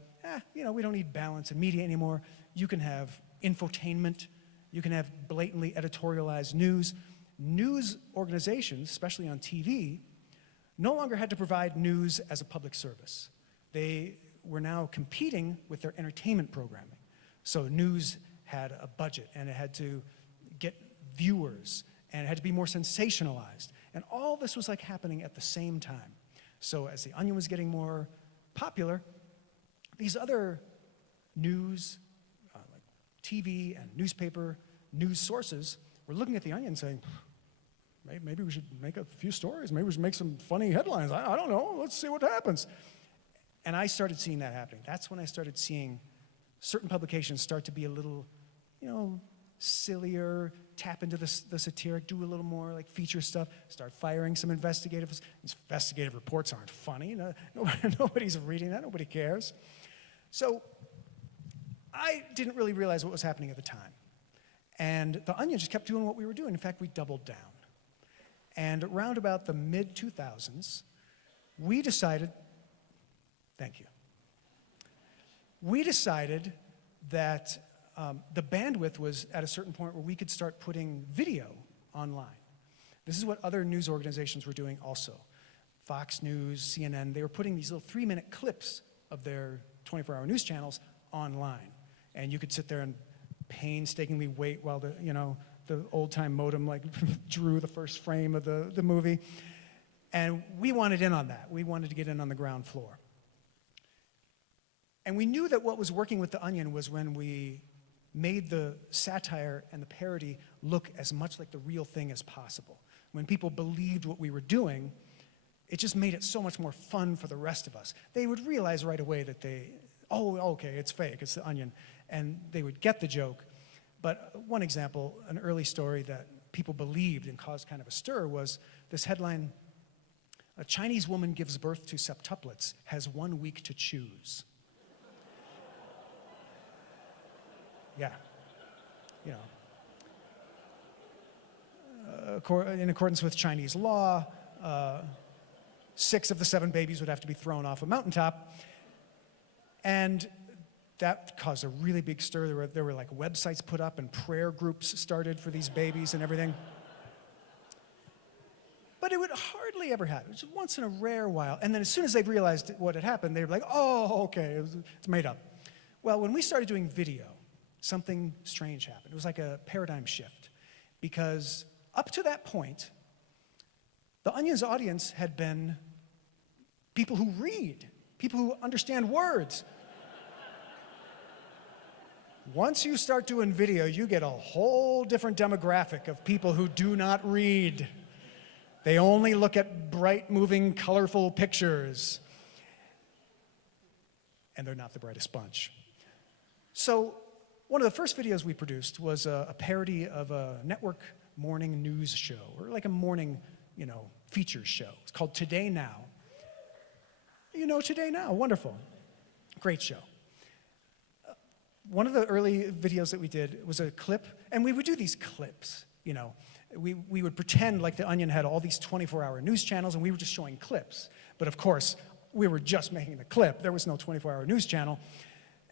we don't need balance in media anymore. You can have infotainment. You can have blatantly editorialized news. News organizations, especially on TV, no longer had to provide news as a public service. They were now competing with their entertainment programming. So news had a budget, and it had to get viewers, and it had to be more sensationalized. And all this was like happening at the same time. So as The Onion was getting more popular, these other news, like TV and newspaper news sources were looking at The Onion saying, maybe we should make a few stories. Maybe we should make some funny headlines. I don't know. Let's see what happens. And I started seeing that happening. That's when I started seeing certain publications start to be a little, sillier, tap into the satiric, do a little more like feature stuff, start firing some investigative reports aren't funny. Nobody's reading that. Nobody cares. So I didn't really realize what was happening at the time. And The Onion just kept doing what we were doing. In fact, we doubled down. And around about the mid-2000s, we decided, thank you. We decided that the bandwidth was at a certain point where we could start putting video online. This is what other news organizations were doing also. Fox News, CNN, they were putting these little 3-minute clips of their 24-hour news channels online. And you could sit there and painstakingly wait while the old-time modem drew the first frame of the movie. And we wanted in on that. We wanted to get in on the ground floor. And we knew that what was working with The Onion was when we made the satire and the parody look as much like the real thing as possible. When people believed what we were doing, it just made it so much more fun for the rest of us. They would realize right away that okay, it's fake, it's The Onion, and they would get the joke. But one example, an early story that people believed and caused kind of a stir was this headline, "A Chinese woman gives birth to septuplets, has 1 week to choose." Yeah, in accordance with Chinese law, 6 of the 7 babies would have to be thrown off a mountaintop. And that caused a really big stir. There were like websites put up and prayer groups started for these babies and everything. But it would hardly ever happen. It was once in a rare while. And then as soon as they realized what had happened, they were like, oh, okay, it's made up. Well, when we started doing video, something strange happened. It was like a paradigm shift. Because up to that point, The Onion's audience had been people who read, people who understand words. Once you start doing video, you get a whole different demographic of people who do not read. They only look at bright, moving, colorful pictures. And they're not the brightest bunch. So one of the first videos we produced was a parody of a network morning news show, or like a morning, features show. It's called Today Now. Today Now, wonderful. Great show. One of the early videos that we did was a clip, and we would do these clips, We would pretend like The Onion had all these 24-hour news channels, and we were just showing clips. But of course, we were just making the clip. There was no 24-hour news channel.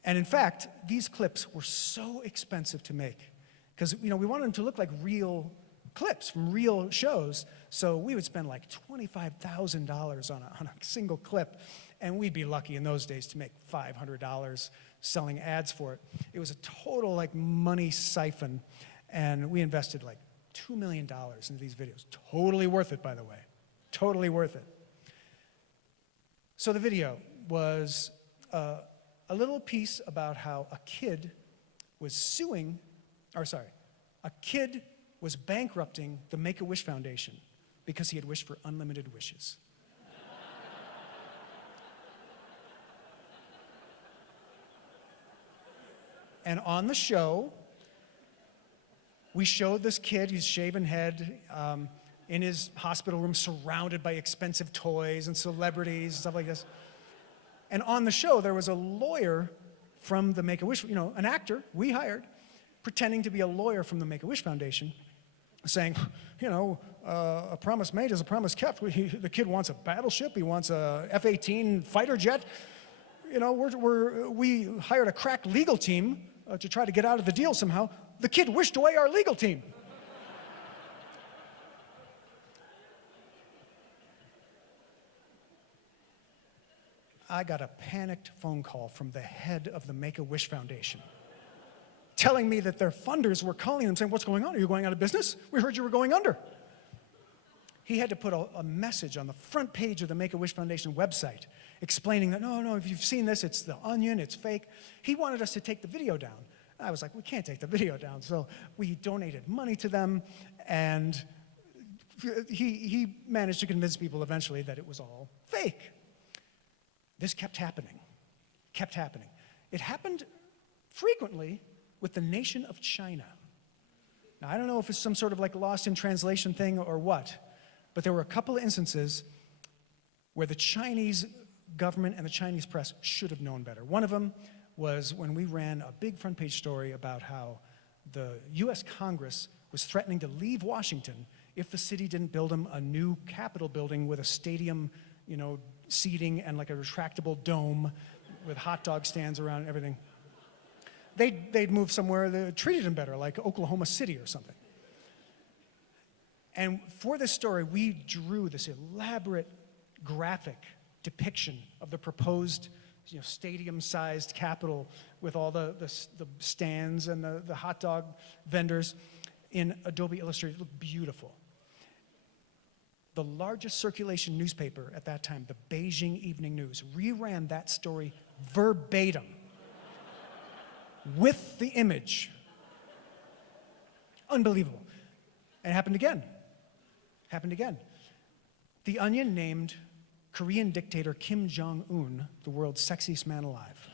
And in fact, these clips were so expensive to make because, we wanted them to look like real clips from real shows. So we would spend like $25,000 on a single clip, and we'd be lucky in those days to make $500 selling ads for it. It was a total money siphon, and we invested $2 million into these videos. Totally worth it, by the way. Totally worth it. So the video was a little piece about how a kid was bankrupting the Make-A-Wish Foundation because he had wished for unlimited wishes. And on the show, we showed this kid, his shaven head, in his hospital room surrounded by expensive toys and celebrities and stuff like this. And on the show, there was a lawyer from the Make-A-Wish, an actor we hired, pretending to be a lawyer from the Make-A-Wish Foundation, saying, a promise made is a promise kept. The kid wants a battleship, he wants a F-18 fighter jet, you know, we hired a crack legal team to try to get out of the deal somehow. The kid wished away our legal team. I got a panicked phone call from the head of the Make-A-Wish Foundation telling me that their funders were calling them saying, what's going on? Are you going out of business? We heard you were going under. He had to put a message on the front page of the Make-A-Wish Foundation website explaining that, no, if you've seen this, it's the Onion, it's fake. He wanted us to take the video down. I was like, we can't take the video down. So we donated money to them, and he managed to convince people eventually that it was all fake. This kept happening. It happened frequently with the nation of China. Now, I don't know if it's some sort of like lost in translation thing or what, but there were a couple of instances where the Chinese government and the Chinese press should have known better. One of them was when we ran a big front page story about how the US Congress was threatening to leave Washington if the city didn't build them a new Capitol building with a stadium, you know, seating and like a retractable dome with hot dog stands around and everything. They'd move somewhere that treated them better, like Oklahoma City or something. And for this story, we drew this elaborate graphic depiction of the proposed, you know, stadium-sized Capitol with all the stands and the hot dog vendors in Adobe Illustrator. It looked beautiful. The largest circulation newspaper at that time, the Beijing Evening News, reran that story verbatim with the image. Unbelievable. And it happened again. The Onion named Korean dictator Kim Jong-un the world's sexiest man alive.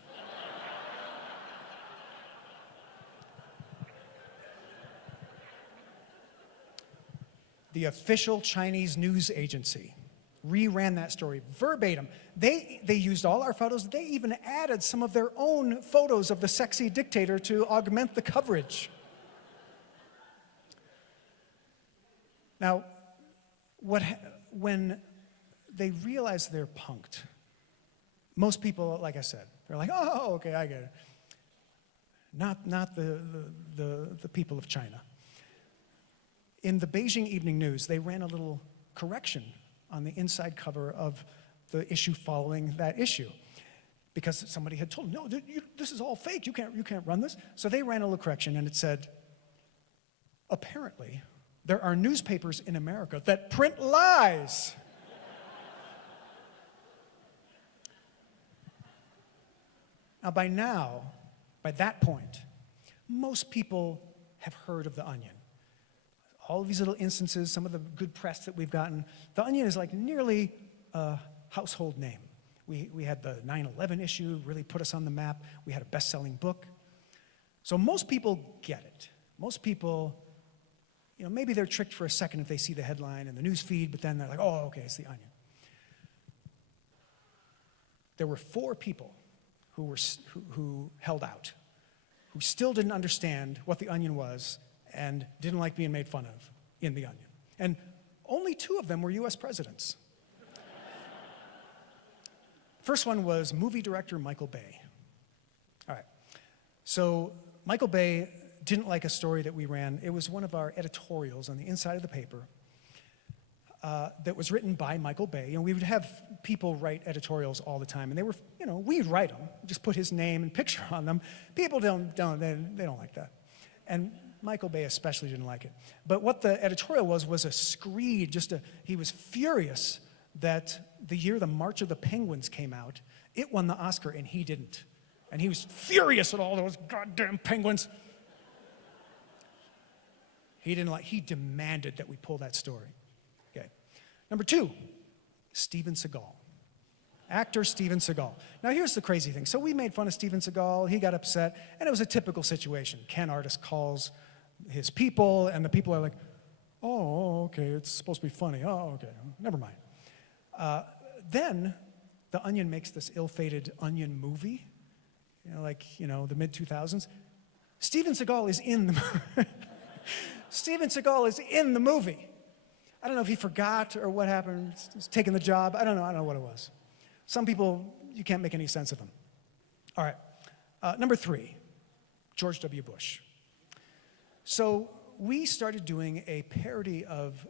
The official Chinese news agency reran that story verbatim. They used all our photos. They even added some of their own photos of the sexy dictator to augment the coverage. Now, when they realize they're punked, most people, like I said, they're like, oh, okay, I get it. Not the people of China. In the Beijing Evening News, they ran a little correction on the inside cover of the issue following that issue, because somebody had told them, no, this is all fake. You can't run this. So they ran a little correction, and it said, apparently, there are newspapers in America that print lies. Now, by that point, most people have heard of The Onion. All of these little instances, some of the good press that we've gotten, The Onion is like nearly a household name. We had the 9/11 issue, really put us on the map. We had a best-selling book. So most people get it. Most people, you know, maybe they're tricked for a second if they see the headline in the news feed, but then they're like, oh, okay, it's The Onion. There were 4 people who held out, who still didn't understand what The Onion was and didn't like being made fun of in The Onion. And only 2 of them were US presidents. First one was movie director Michael Bay. All right, so Michael Bay didn't like a story that we ran. It was one of our editorials on the inside of the paper that was written by Michael Bay. You know, we would have people write editorials all the time, and they were, you know, we'd write them, just put his name and picture on them. People they don't like that. And Michael Bay especially didn't like it. But what the editorial was a screed, he was furious that the year the March of the Penguins came out, it won the Oscar and he didn't. And he was furious at all those goddamn penguins. He demanded that we pull that story. Okay. Number 2, Steven Seagal. Actor Steven Seagal. Now here's the crazy thing. So we made fun of Steven Seagal, he got upset, and it was a typical situation. Ken Artist calls his people, and the people are like, oh, okay, it's supposed to be funny. Oh, okay, never mind. Then The Onion makes this ill-fated Onion movie, the mid-2000s. Steven Seagal is in the movie. Steven Seagal is in the movie. I don't know if he forgot or what happened. He's taking the job. I don't know what it was. Some people, you can't make any sense of them. All right. Number 3, George W. Bush. So we started doing a parody of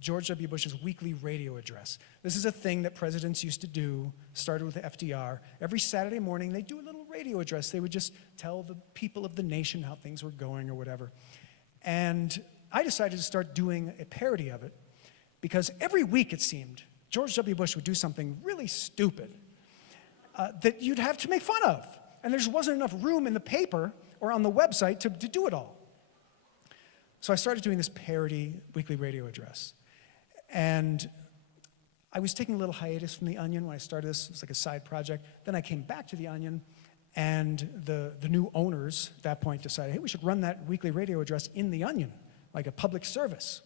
George W. Bush's weekly radio address. This is a thing that presidents used to do, started with FDR. Every Saturday morning, they'd do a little radio address. They would just tell the people of the nation how things were going or whatever. And I decided to start doing a parody of it because every week, it seemed, George W. Bush would do something really stupid that you'd have to make fun of. And there just wasn't enough room in the paper or on the website to do it all. So I started doing this parody weekly radio address. And I was taking a little hiatus from The Onion when I started this. It was like a side project. Then I came back to The Onion, and the new owners at that point decided, hey, we should run that weekly radio address in The Onion, like a public service.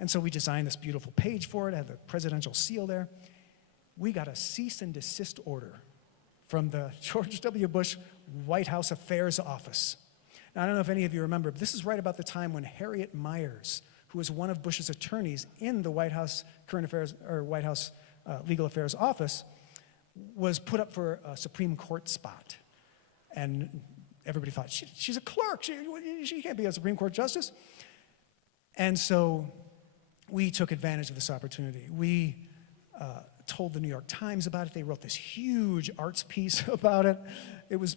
And so we designed this beautiful page for it, had the presidential seal there. We got a cease and desist order from the George W. Bush White House Affairs Office. Now, I don't know if any of you remember, but this is right about the time when Harriet Miers, who was one of Bush's attorneys in the White House Current Affairs or White House Legal Affairs Office, was put up for a Supreme Court spot. And everybody thought, she's a clerk, she can't be a Supreme Court justice. And so we took advantage of this opportunity. We told the New York Times about it. They wrote this huge arts piece about it. It was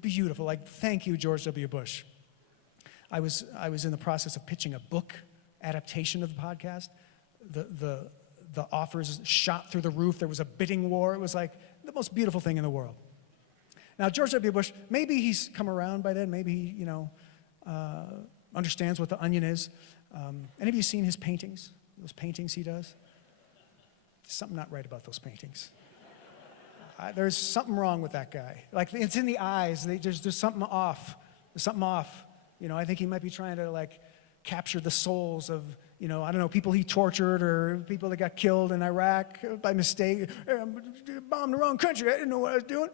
beautiful. Like, thank you, George W. Bush. I was in the process of pitching a book adaptation of the podcast. The offers shot through the roof. There was a bidding war. It was like the most beautiful thing in the world. Now, George W. Bush, maybe he's come around by then. Maybe he, understands what The Onion is. Any of you seen his paintings? Those paintings he does? There's something not right about those paintings. There's something wrong with that guy. Like, it's in the eyes. There's something off. There's something off. I think he might be trying to, capture the souls of, I don't know, people he tortured or people that got killed in Iraq by mistake. Bombed the wrong country. I didn't know what I was doing.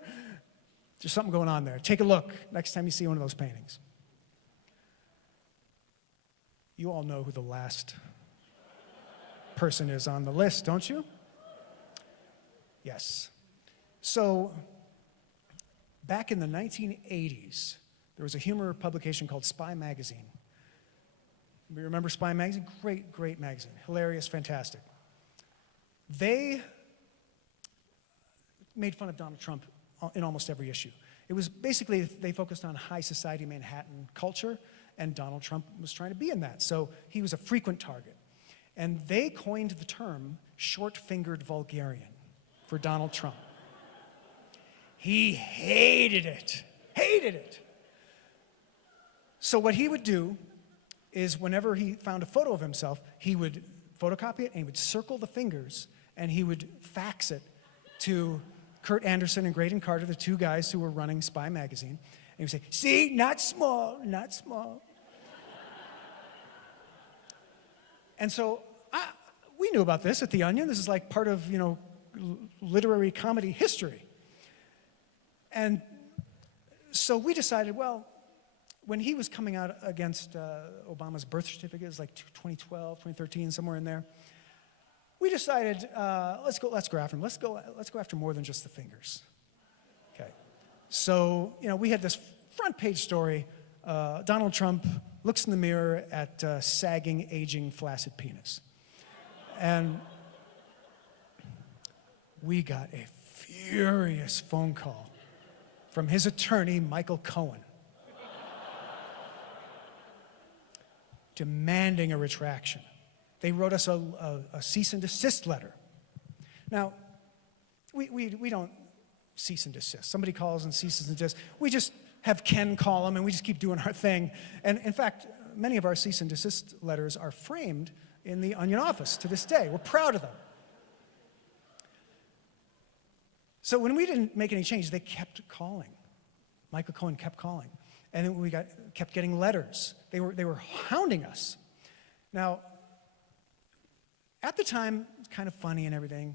There's something going on there. Take a look next time you see one of those paintings. You all know who the last person is on the list, don't you? Yes. So, back in the 1980s, there was a humor publication called Spy Magazine. You remember Spy Magazine? Great, great magazine. Hilarious, fantastic. They made fun of Donald Trump in almost every issue. It was basically, they focused on high society Manhattan culture, and Donald Trump was trying to be in that. So he was a frequent target. And they coined the term short-fingered vulgarian for Donald Trump. He hated it. Hated it. So what he would do is whenever he found a photo of himself, he would photocopy it and he would circle the fingers and he would fax it to Kurt Anderson and Graydon Carter, the two guys who were running Spy Magazine. And he would say, see, not small, not small. And so we knew about this at The Onion. This is like part of, literary comedy history. And so we decided, well, when he was coming out against Obama's birth certificate, it was like 2012, 2013, somewhere in there, we decided, let's go after him. Let's go after more than just the fingers. Okay. So, we had this front page story. Donald Trump looks in the mirror at sagging, aging, flaccid penis. And we got a furious phone call from his attorney, Michael Cohen, demanding a retraction. They wrote us a cease and desist letter. Now, we don't cease and desist. Somebody calls and ceases and desists. We just have Ken call them and we just keep doing our thing. And in fact, many of our cease and desist letters are framed in the Onion office to this day. We're proud of them. So when we didn't make any changes, they kept calling. Michael Cohen kept calling. And then we kept getting letters. They were hounding us. Now, at the time, it's kind of funny and everything.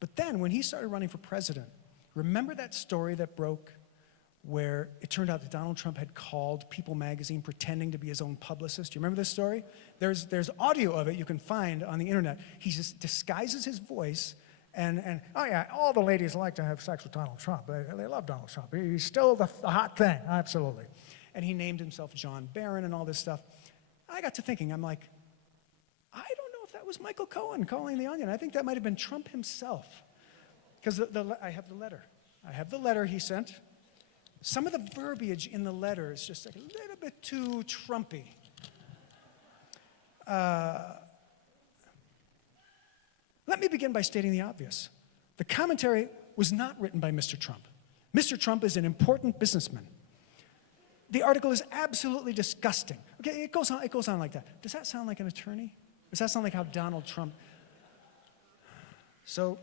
But then when he started running for president, remember that story that broke where it turned out that Donald Trump had called People magazine pretending to be his own publicist? Do you remember this story? There's audio of it you can find on the internet. He just disguises his voice And oh yeah, all the ladies like to have sex with Donald Trump. They love Donald Trump. He's still the hot thing, absolutely. And he named himself John Barron and all this stuff. I got to thinking, I'm like, I don't know if that was Michael Cohen calling the Onion. I think that might have been Trump himself. Because I have the letter. I have the letter he sent. Some of the verbiage in the letter is just like a little bit too Trumpy. Let me begin by stating the obvious. The commentary was not written by Mr. Trump. Mr. Trump is an important businessman. The article is absolutely disgusting. Okay, it goes on like that. Does that sound like an attorney? Does that sound like how Donald Trump? So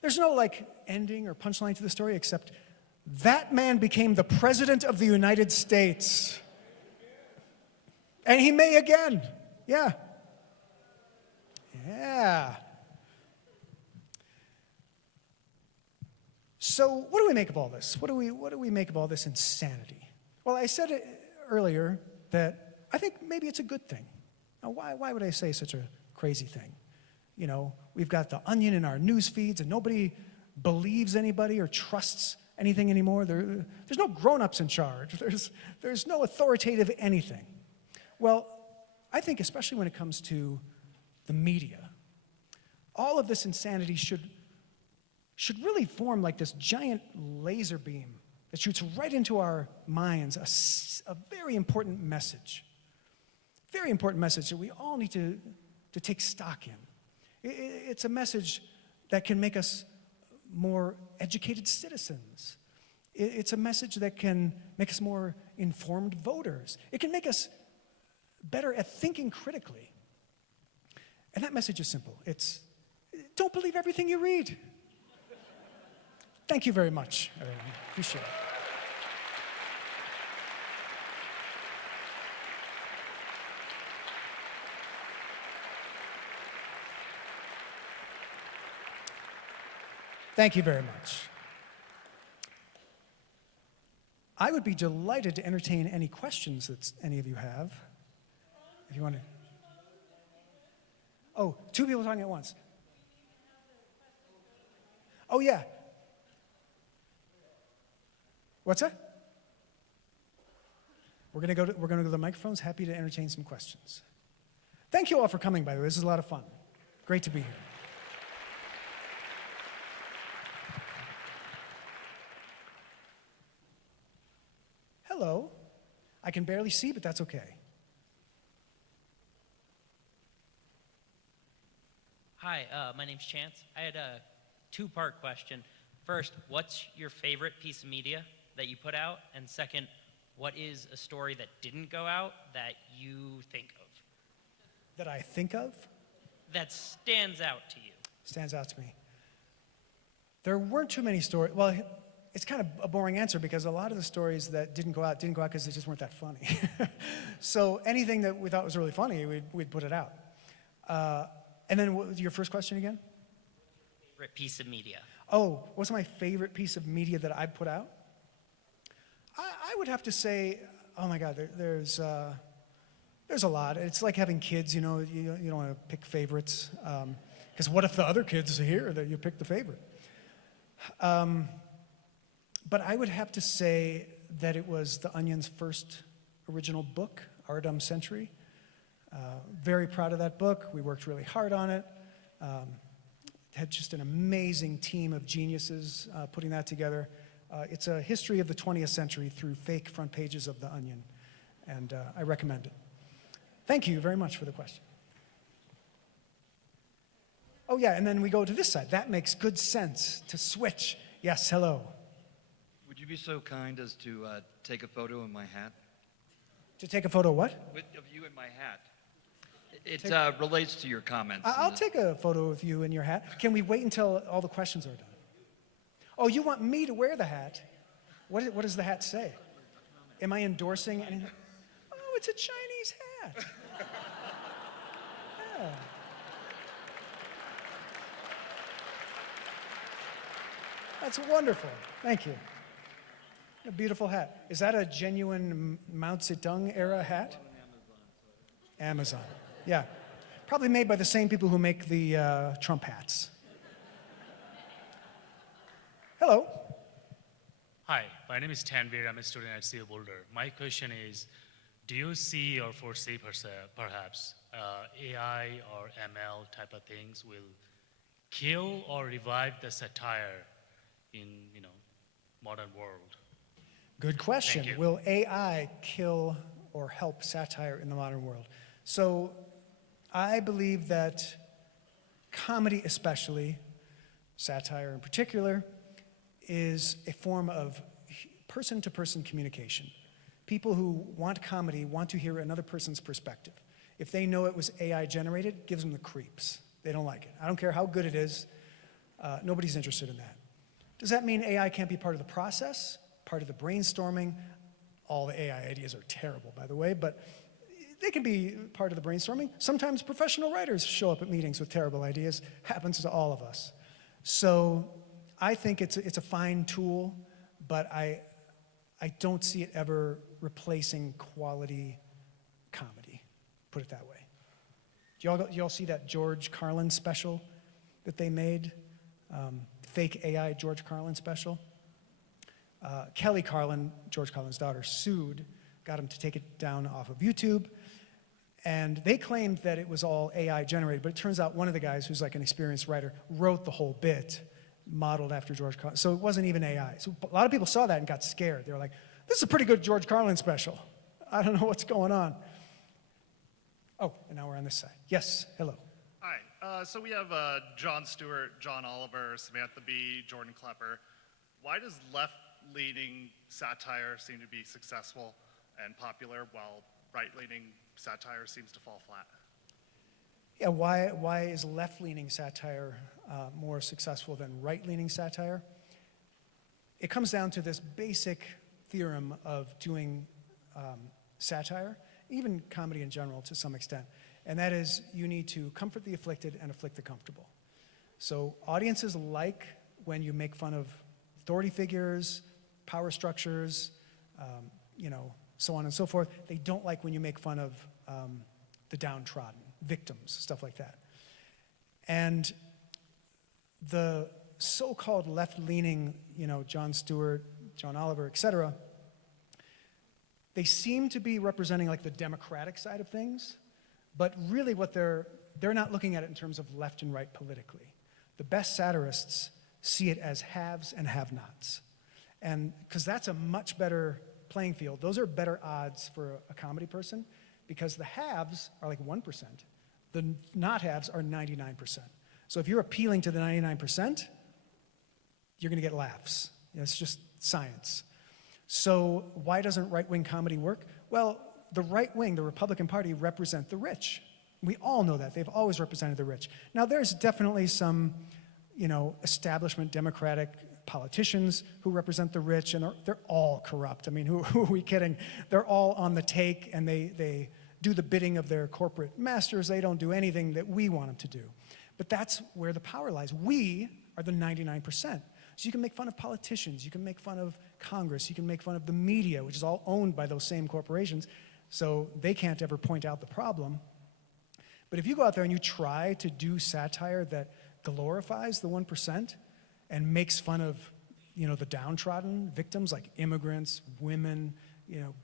there's no like ending or punchline to the story except that man became the president of the United States. And he may again. Yeah. Yeah. So what do we make of all this? What do we make of all this insanity? Well, I said it earlier that I think maybe it's a good thing. Now, why would I say such a crazy thing? You know, we've got the Onion in our news feeds, and nobody believes anybody or trusts anything anymore. There's no grown-ups in charge. There's no authoritative anything. Well, I think especially when it comes to the media, all of this insanity should really form like this giant laser beam that shoots right into our minds a very important message. Very important message that we all need to take stock in. It's a message that can make us more educated citizens. It's a message that can make us more informed voters. It can make us better at thinking critically. And that message is simple. It's, don't believe everything you read. Thank you very much, everyone. Appreciate it. Thank you very much. I would be delighted to entertain any questions that any of you have. If you want to. Oh, two people talking at once. Oh, yeah. What's that? We're going to go to the microphones. Happy to entertain some questions. Thank you all for coming, by the way. This is a lot of fun. Great to be here. Hello. I can barely see, but that's okay. Hi, my name's Chance. I had a two-part question. First, what's your favorite piece of media that you put out? And second, what is a story that didn't go out that you think of? That I think of? That stands out to you. Stands out to me. There weren't too many stories. Well, it's kind of a boring answer because a lot of the stories that didn't go out because they just weren't that funny. So anything that we thought was really funny, we'd put it out. And then what was your first question again? Favorite piece of media. Oh, what's my favorite piece of media that I put out? I would have to say, oh my God, there's a lot. It's like having kids, you know, you don't want to pick favorites. Because what if the other kids are here that you pick the favorite? But I would have to say that it was The Onion's first original book, Our Dumb Century. Very proud of that book. We worked really hard on it. Had just an amazing team of geniuses putting that together. It's a history of the 20th century through fake front pages of The Onion, and I recommend it. Thank you very much for the question. Oh yeah, and then we go to this side. That makes good sense to switch. Yes, hello. Would you be so kind as to take a photo in my hat? To take a photo what? Of you in my hat. It relates to your comments. I'll take a photo of you in your hat. Can we wait until all the questions are done? Oh, you want me to wear the hat? What does the hat say? Am I endorsing anything? Oh, it's a Chinese hat. Yeah. That's wonderful. Thank you. A beautiful hat. Is that a genuine Mao Zedong era hat? Amazon. Yeah. Probably made by the same people who make the Trump hats. Hello. Hi, my name is Tanvir. I'm a student at CU Boulder. My question is, do you see or foresee perhaps AI or ML type of things will kill or revive the satire in modern world? Good question. Thank you. Will AI kill or help satire in the modern world? So I believe that comedy especially, satire in particular, is a form of person-to-person communication. People who want comedy want to hear another person's perspective. If they know it was AI generated, it gives them the creeps. They don't like it. I don't care how good it is. Nobody's interested in that. Does that mean AI can't be part of the process, part of the brainstorming? All the AI ideas are terrible, by the way, but they can be part of the brainstorming. Sometimes professional writers show up at meetings with terrible ideas. Happens to all of us. So I think it's a fine tool, but I don't see it ever replacing quality comedy, put it that way. Do y'all see that George Carlin special that they made? Fake AI George Carlin special? Kelly Carlin, George Carlin's daughter, sued, got him to take it down off of YouTube. And they claimed that it was all AI generated, but it turns out one of the guys, who's like an experienced writer, wrote the whole bit, modeled after George Carlin. So it wasn't even AI. So a lot of people saw that and got scared. They were like, this is a pretty good George Carlin special. I don't know what's going on. Oh, and now we're on this side. Yes, hello. Hi, so we have Jon Stewart, John Oliver, Samantha Bee, Jordan Klepper. Why does left-leaning satire seem to be successful and popular while right-leaning satire seems to fall flat? Yeah, why is left-leaning satire more successful than right-leaning satire? It comes down to this basic theorem of doing satire, even comedy in general to some extent, and that is you need to comfort the afflicted and afflict the comfortable. So audiences like when you make fun of authority figures, power structures, so on and so forth. They don't like when you make fun of the downtrodden, victims, stuff like that. And the so-called left-leaning, Jon Stewart, John Oliver, et cetera, they seem to be representing like the democratic side of things, but really what they're not looking at it in terms of left and right politically. The best satirists see it as haves and have-nots. And because that's a much better playing field. Those are better odds for a comedy person because the haves are like 1%. The not-haves are 99%. So if you're appealing to the 99%, you're going to get laughs. It's just science. So why doesn't right-wing comedy work? Well, the right wing, the Republican Party, represent the rich. We all know that. They've always represented the rich. Now, there's definitely some, establishment Democratic politicians who represent the rich, and they're all corrupt. I mean, who are we kidding? They're all on the take, and they do the bidding of their corporate masters. They don't do anything that we want them to do. But that's where the power lies. We are the 99%. So you can make fun of politicians, you can make fun of Congress, you can make fun of the media, which is all owned by those same corporations, so they can't ever point out the problem. But if you go out there and you try to do satire that glorifies the 1%, and makes fun of, the downtrodden victims like immigrants, women,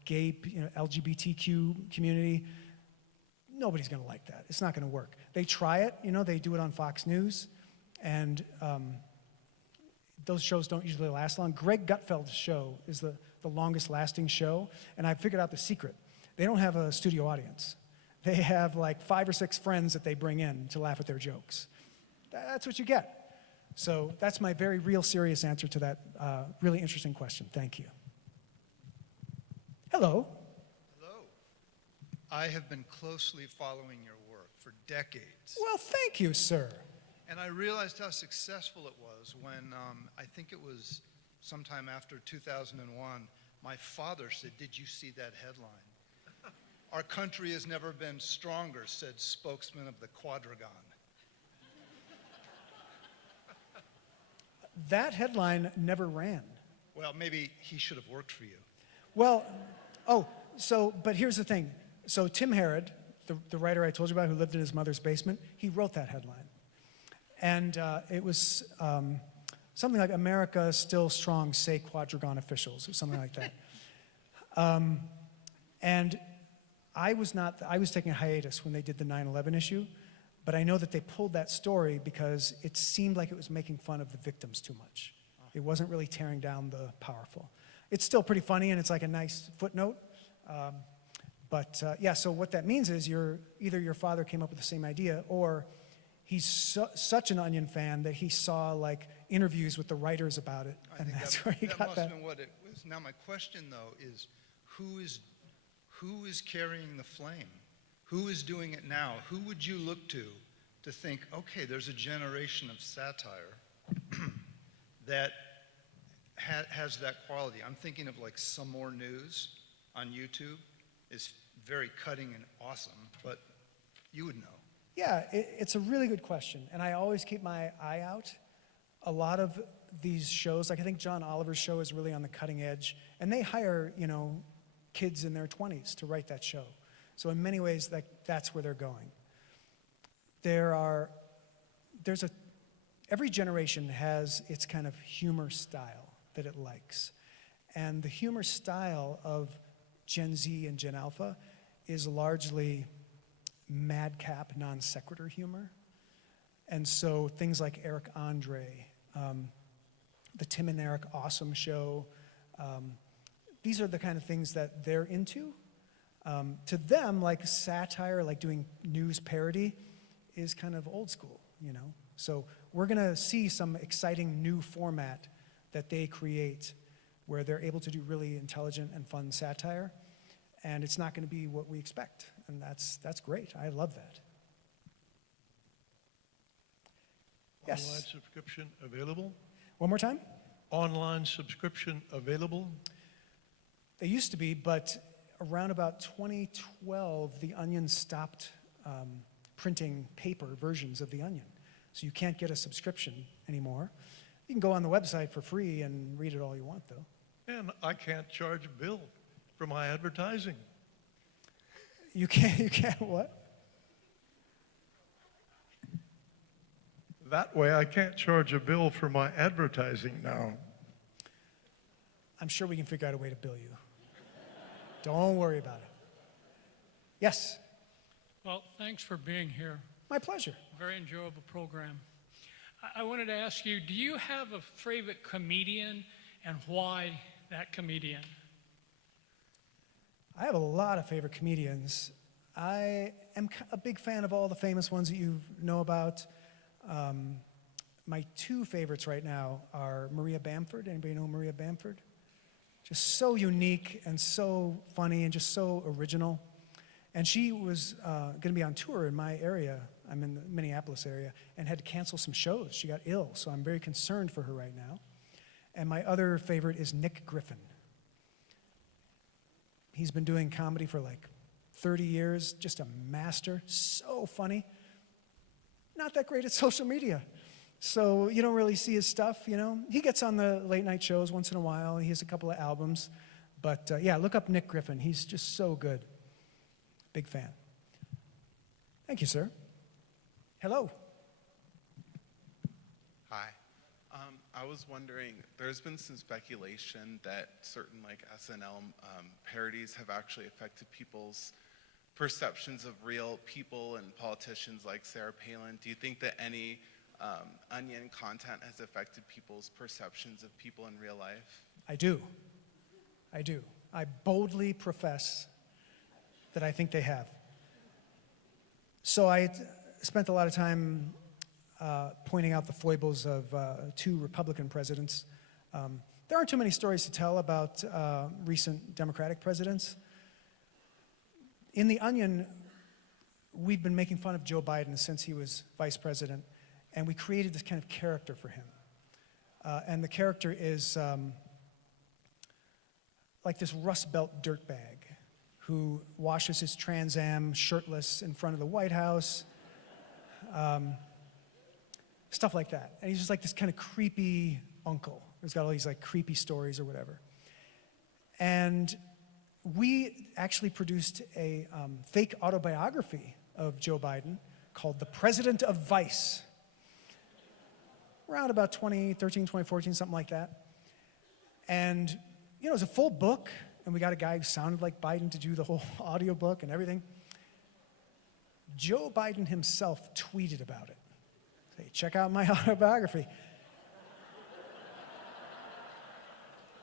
gay, LGBTQ community, nobody's going to like that. It's not going to work. They try it, they do it on Fox News, and those shows don't usually last long. Greg Gutfeld's show is the longest lasting show, and I figured out the secret. They don't have a studio audience. They have like 5 or 6 friends that they bring in to laugh at their jokes. That's what you get. So that's my very real serious answer to that really interesting question. Thank you. Hello. Hello. I have been closely following your work for decades. Well, thank you, sir. And I realized how successful it was when I think it was sometime after 2001, my father said, "Did you see that headline? Our country has never been stronger," said spokesman of the Quadrigon. That headline never ran. Well, maybe he should have worked for you. Well, but here's the thing. So Tim Harrod, the writer I told you about who lived in his mother's basement, he wrote that headline. And it was something like America Still Strong, Say Quadrigon Officials, or something like that. And I was taking a hiatus when they did the 9/11 issue, but I know that they pulled that story because it seemed like it was making fun of the victims too much. It wasn't really tearing down the powerful. It's still pretty funny, and it's like a nice footnote. Yeah, so what that means is either your father came up with the same idea, or he's such an Onion fan that he saw like interviews with the writers about it, and that's where he got that. That must have been what it was. Now my question though is, who is carrying the flame? Who is doing it now? Who would you look to think, okay, there's a generation of satire that has that quality? I'm thinking of like Some More News on YouTube is very cutting and awesome, but you would know. Yeah, it's a really good question, and I always keep my eye out. A lot of these shows, like I think John Oliver's show is really on the cutting edge, and they hire, kids in their 20s to write that show. So in many ways, that's where they're going. Every generation has its kind of humor style that it likes. And the humor style of Gen Z and Gen Alpha is largely madcap, non sequitur humor. And so things like Eric Andre, the Tim and Eric Awesome Show, these are the kind of things that they're into. To them, like satire, like doing news parody, is kind of old school, So we're gonna see some exciting new format that they create where they're able to do really intelligent and fun satire, and it's not gonna be what we expect, and that's great. I love that. Yes? Online subscription available? One more time? Online subscription available? They used to be, but around about 2012, The Onion stopped printing paper versions of The Onion. So you can't get a subscription anymore. You can go on the website for free and read it all you want, though. And I can't charge a bill for my advertising. You can't what? That way I can't charge a bill for my advertising now. I'm sure we can figure out a way to bill you. Don't worry about it. Yes? Well, thanks for being here. My pleasure. Very enjoyable program. I wanted to ask you, do you have a favorite comedian, and why that comedian? I have a lot of favorite comedians. I am a big fan of all the famous ones that you know about. My two favorites right now are Maria Bamford. Anybody know Maria Bamford? Just so unique and so funny and just so original. And she was going to be on tour in my area. I'm in the Minneapolis area, and had to cancel some shows. She got ill, so I'm very concerned for her right now. And my other favorite is Nick Griffin. He's been doing comedy for like 30 years, just a master, so funny. Not that great at social media. So you don't really see his stuff, He gets on the late night shows once in a while. He has a couple of albums. But yeah, look up Nick Griffin. He's just so good. Big fan. Thank you, sir. Hello. Hi. I was wondering, there's been some speculation that certain SNL parodies have actually affected people's perceptions of real people and politicians like Sarah Palin. Do you think that any Onion content has affected people's perceptions of people in real life? I do. I boldly profess that I think they have. So I spent a lot of time pointing out the foibles of two Republican presidents. There aren't too many stories to tell about recent Democratic presidents. In The Onion, we've been making fun of Joe Biden since he was vice president, and we created this kind of character for him. And the character is like this Rust Belt dirtbag who washes his Trans Am shirtless in front of the White House, stuff like that. And he's just like this kind of creepy uncle who's got all these creepy stories or whatever. And we actually produced a fake autobiography of Joe Biden called The President of Vice. around about 2013, 2014, something like that. And, you know, it was a full book, and we got a guy who sounded like Biden to do the whole audiobook and everything. Joe Biden himself tweeted about it. Say, check out my autobiography.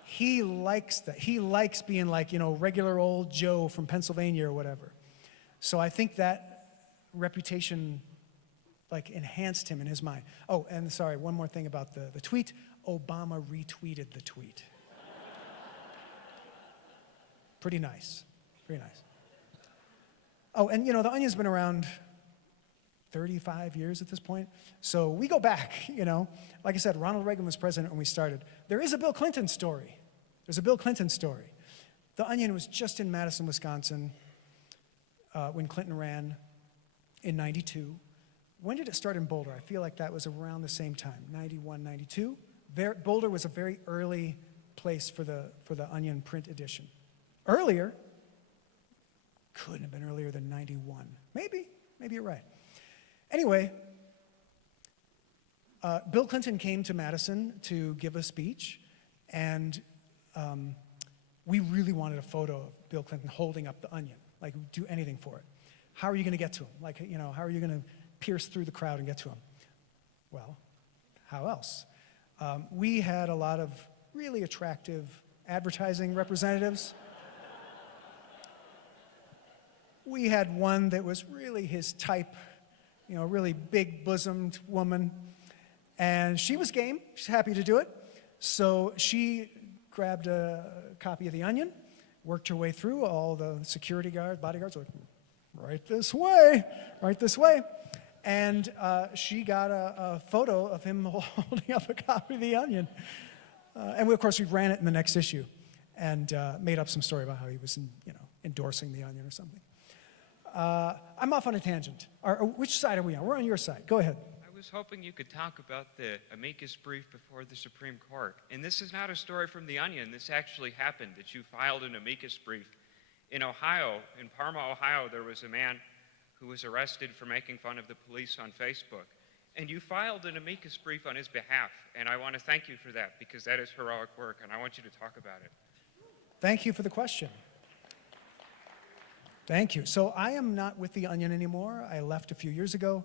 He likes that. He likes being like, you know, regular old Joe from Pennsylvania or whatever. So I think that reputation like enhanced him in his mind. Oh, and sorry, one more thing about the tweet. Obama retweeted the tweet. Pretty nice, pretty nice. Oh, and you know, the Onion's been around 35 years at this point. So we go back, you know. Like I said, Ronald Reagan was president when we started. There is a Bill Clinton story. There's a Bill Clinton story. The Onion was just in Madison, Wisconsin when Clinton ran in 92. When did it start in Boulder? I feel like that was around the same time, 91, 92. Boulder was a very early place for the Onion print edition. Earlier, couldn't have been earlier than 91. Maybe you're right. Anyway, Bill Clinton came to Madison to give a speech, and we really wanted a photo of Bill Clinton holding up the Onion, like do anything for it. How are you going to get to him? Like, you know, how are you going to pierce through the crowd and get to him? Well, how else? We had a lot of really attractive advertising representatives. We had one that was really his type, you know, really big-bosomed woman. And she was game. She's happy to do it. So she grabbed a copy of The Onion, worked her way through all the security guards, bodyguards, like, right this way, right this way. And she got a photo of him holding up a copy of The Onion. And we, of course, we ran it in the next issue and made up some story about how he was, you know, endorsing The Onion or something. I'm off on a tangent. Which side are we on? We're on your side. Go ahead. I was hoping you could talk about the amicus brief before the Supreme Court. And this is not a story from The Onion. This actually happened, that you filed an amicus brief. In Ohio, in Parma, Ohio, there was a man who was arrested for making fun of the police on Facebook. And you filed an amicus brief on his behalf. And I want to thank you for that, because that is heroic work, and I want you to talk about it. Thank you for the question. Thank you. So I am not with The Onion anymore. I left a few years ago,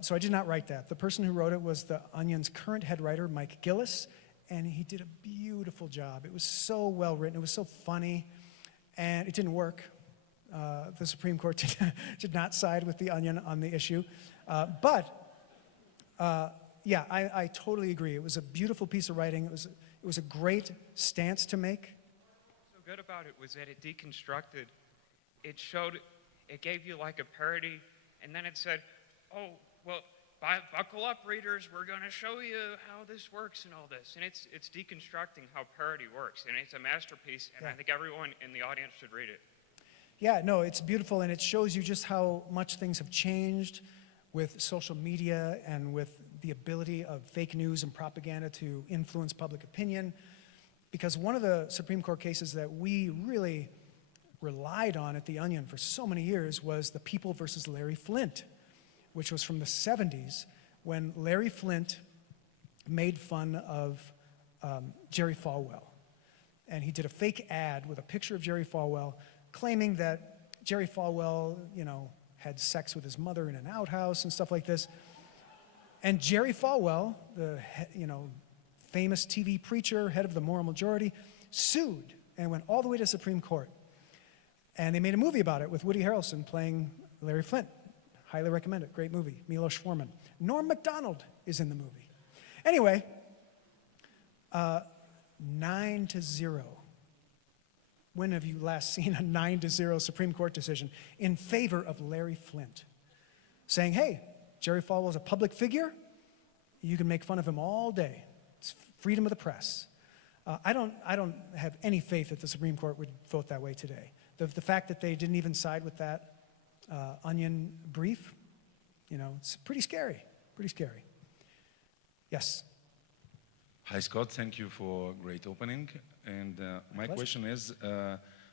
so I did not write that. The person who wrote it was The Onion's current head writer, Mike Gillis, and he did a beautiful job. It was so well written. It was so funny, and it didn't work. The Supreme Court did not side with The Onion on the issue. Yeah, I totally agree. It was a beautiful piece of writing. It was a great stance to make. What's so good about it was that it deconstructed. It showed, it gave you like a parody, and then it said, oh, well, buckle up, readers, we're going to show you how this works and all this. And it's deconstructing how parody works, and it's a masterpiece, and I think everyone in the audience should read it. Yeah, no, it's beautiful, and it shows you just how much things have changed with social media and with the ability of fake news and propaganda to influence public opinion. Because one of the Supreme Court cases that we really relied on at The Onion for so many years was the People versus Larry Flynt, which was from the 70s, when Larry Flynt made fun of Jerry Falwell. And he did a fake ad with a picture of Jerry Falwell, claiming that Jerry Falwell, you know, had sex with his mother in an outhouse and stuff like this. And Jerry Falwell, the, you know, famous TV preacher, head of the moral majority, sued and went all the way to the Supreme Court. And they made a movie about it with Woody Harrelson playing Larry Flynt. Highly recommend it. Great movie. Milos Forman. Norm Macdonald is in the movie. Anyway, 9-0. When have you last seen a 9-0 Supreme Court decision in favor of Larry Flynt? Saying, hey, Jerry Falwell's a public figure. You can make fun of him all day. It's freedom of the press. I don't have any faith that the Supreme Court would vote that way today. The fact that they didn't even side with that Onion brief, you know, it's pretty scary, pretty scary. Yes? Hi, Scott. Thank you for a great opening. And my question is,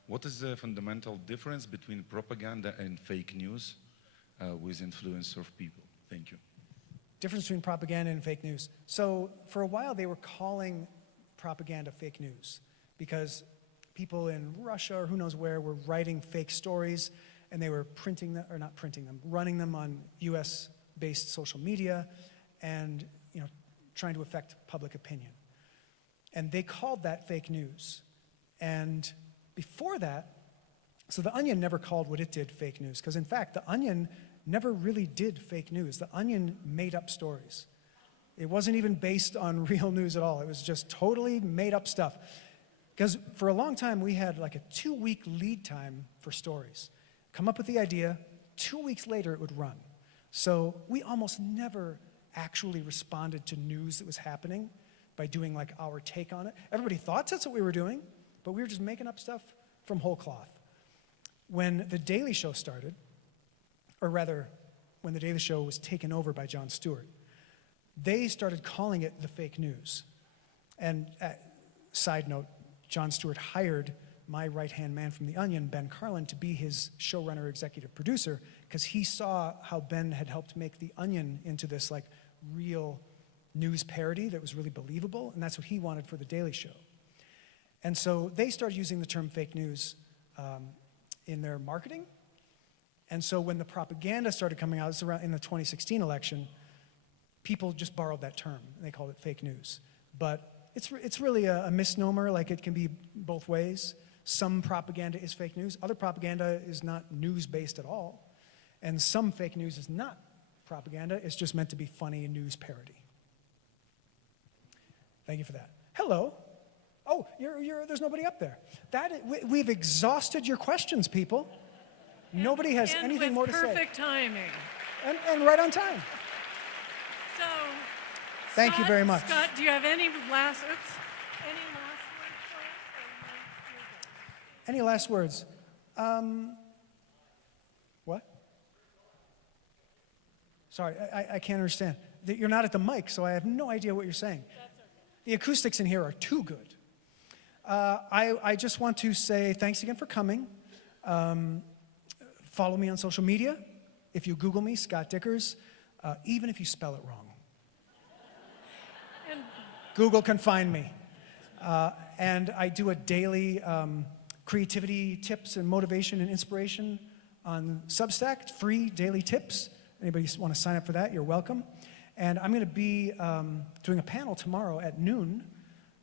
what is the fundamental difference between propaganda and fake news with influence of people? Thank you. difference between propaganda and fake news. So for a while, they were calling propaganda fake news because people in Russia or who knows where were writing fake stories, and they were printing them, or not printing them, running them on US-based social media and trying to affect public opinion. And they called that fake news. And before that, so The Onion never called what it did fake news, because in fact, The Onion never really did fake news. The Onion made up stories. It wasn't even based on real news at all. It was just totally made up stuff. Because for a long time, we had like a 2-week lead time for stories. Come up with the idea, 2 weeks later it would run. So we almost never actually responded to news that was happening by doing like our take on it. Everybody thought that's what we were doing, but we were just making up stuff from whole cloth. When The Daily Show started, or rather, when The Daily Show was taken over by Jon Stewart, they started calling it the fake news. And side note, Jon Stewart hired my right-hand man from The Onion, Ben Carlin, to be his showrunner executive producer, because he saw how Ben had helped make The Onion into this like real news parody that was really believable, and that's what he wanted for The Daily Show. And so they started using the term fake news in their marketing. And so when the propaganda started coming out, this was around in the 2016 election, people just borrowed that term, and they called it fake news. But it's really a misnomer, like it can be both ways. Some propaganda is fake news, other propaganda is not news-based at all, and some fake news is not propaganda, it's just meant to be funny news parody. Thank you for that. Hello. Oh, there's nobody up there. We've exhausted your questions, people. Nobody has anything more to say. Perfect timing. And right on time. So, thank Scott, you very much. Scott, do you have any last words for us? Any last words? What? Sorry, I can't understand. You're not at the mic, so I have no idea what you're saying. That's okay. The acoustics in here are too good. I just want to say thanks again for coming. Follow me on social media. If you Google me, Scott Dikkers, even if you spell it wrong. Google can find me. And I do a daily creativity tips and motivation and inspiration on Substack, free daily tips. Anybody want to sign up for that, you're welcome. And I'm going to be doing a panel tomorrow at noon.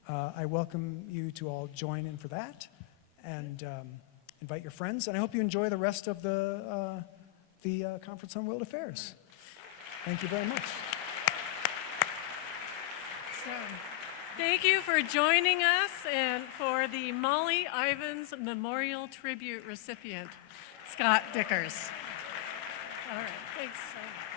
I welcome you to all join in for that, and invite your friends. And I hope you enjoy the rest of the Conference on World Affairs. Thank you very much. So, thank you for joining us and for the Molly Ivins Memorial Tribute recipient, Scott Dikkers. All right, thanks so much.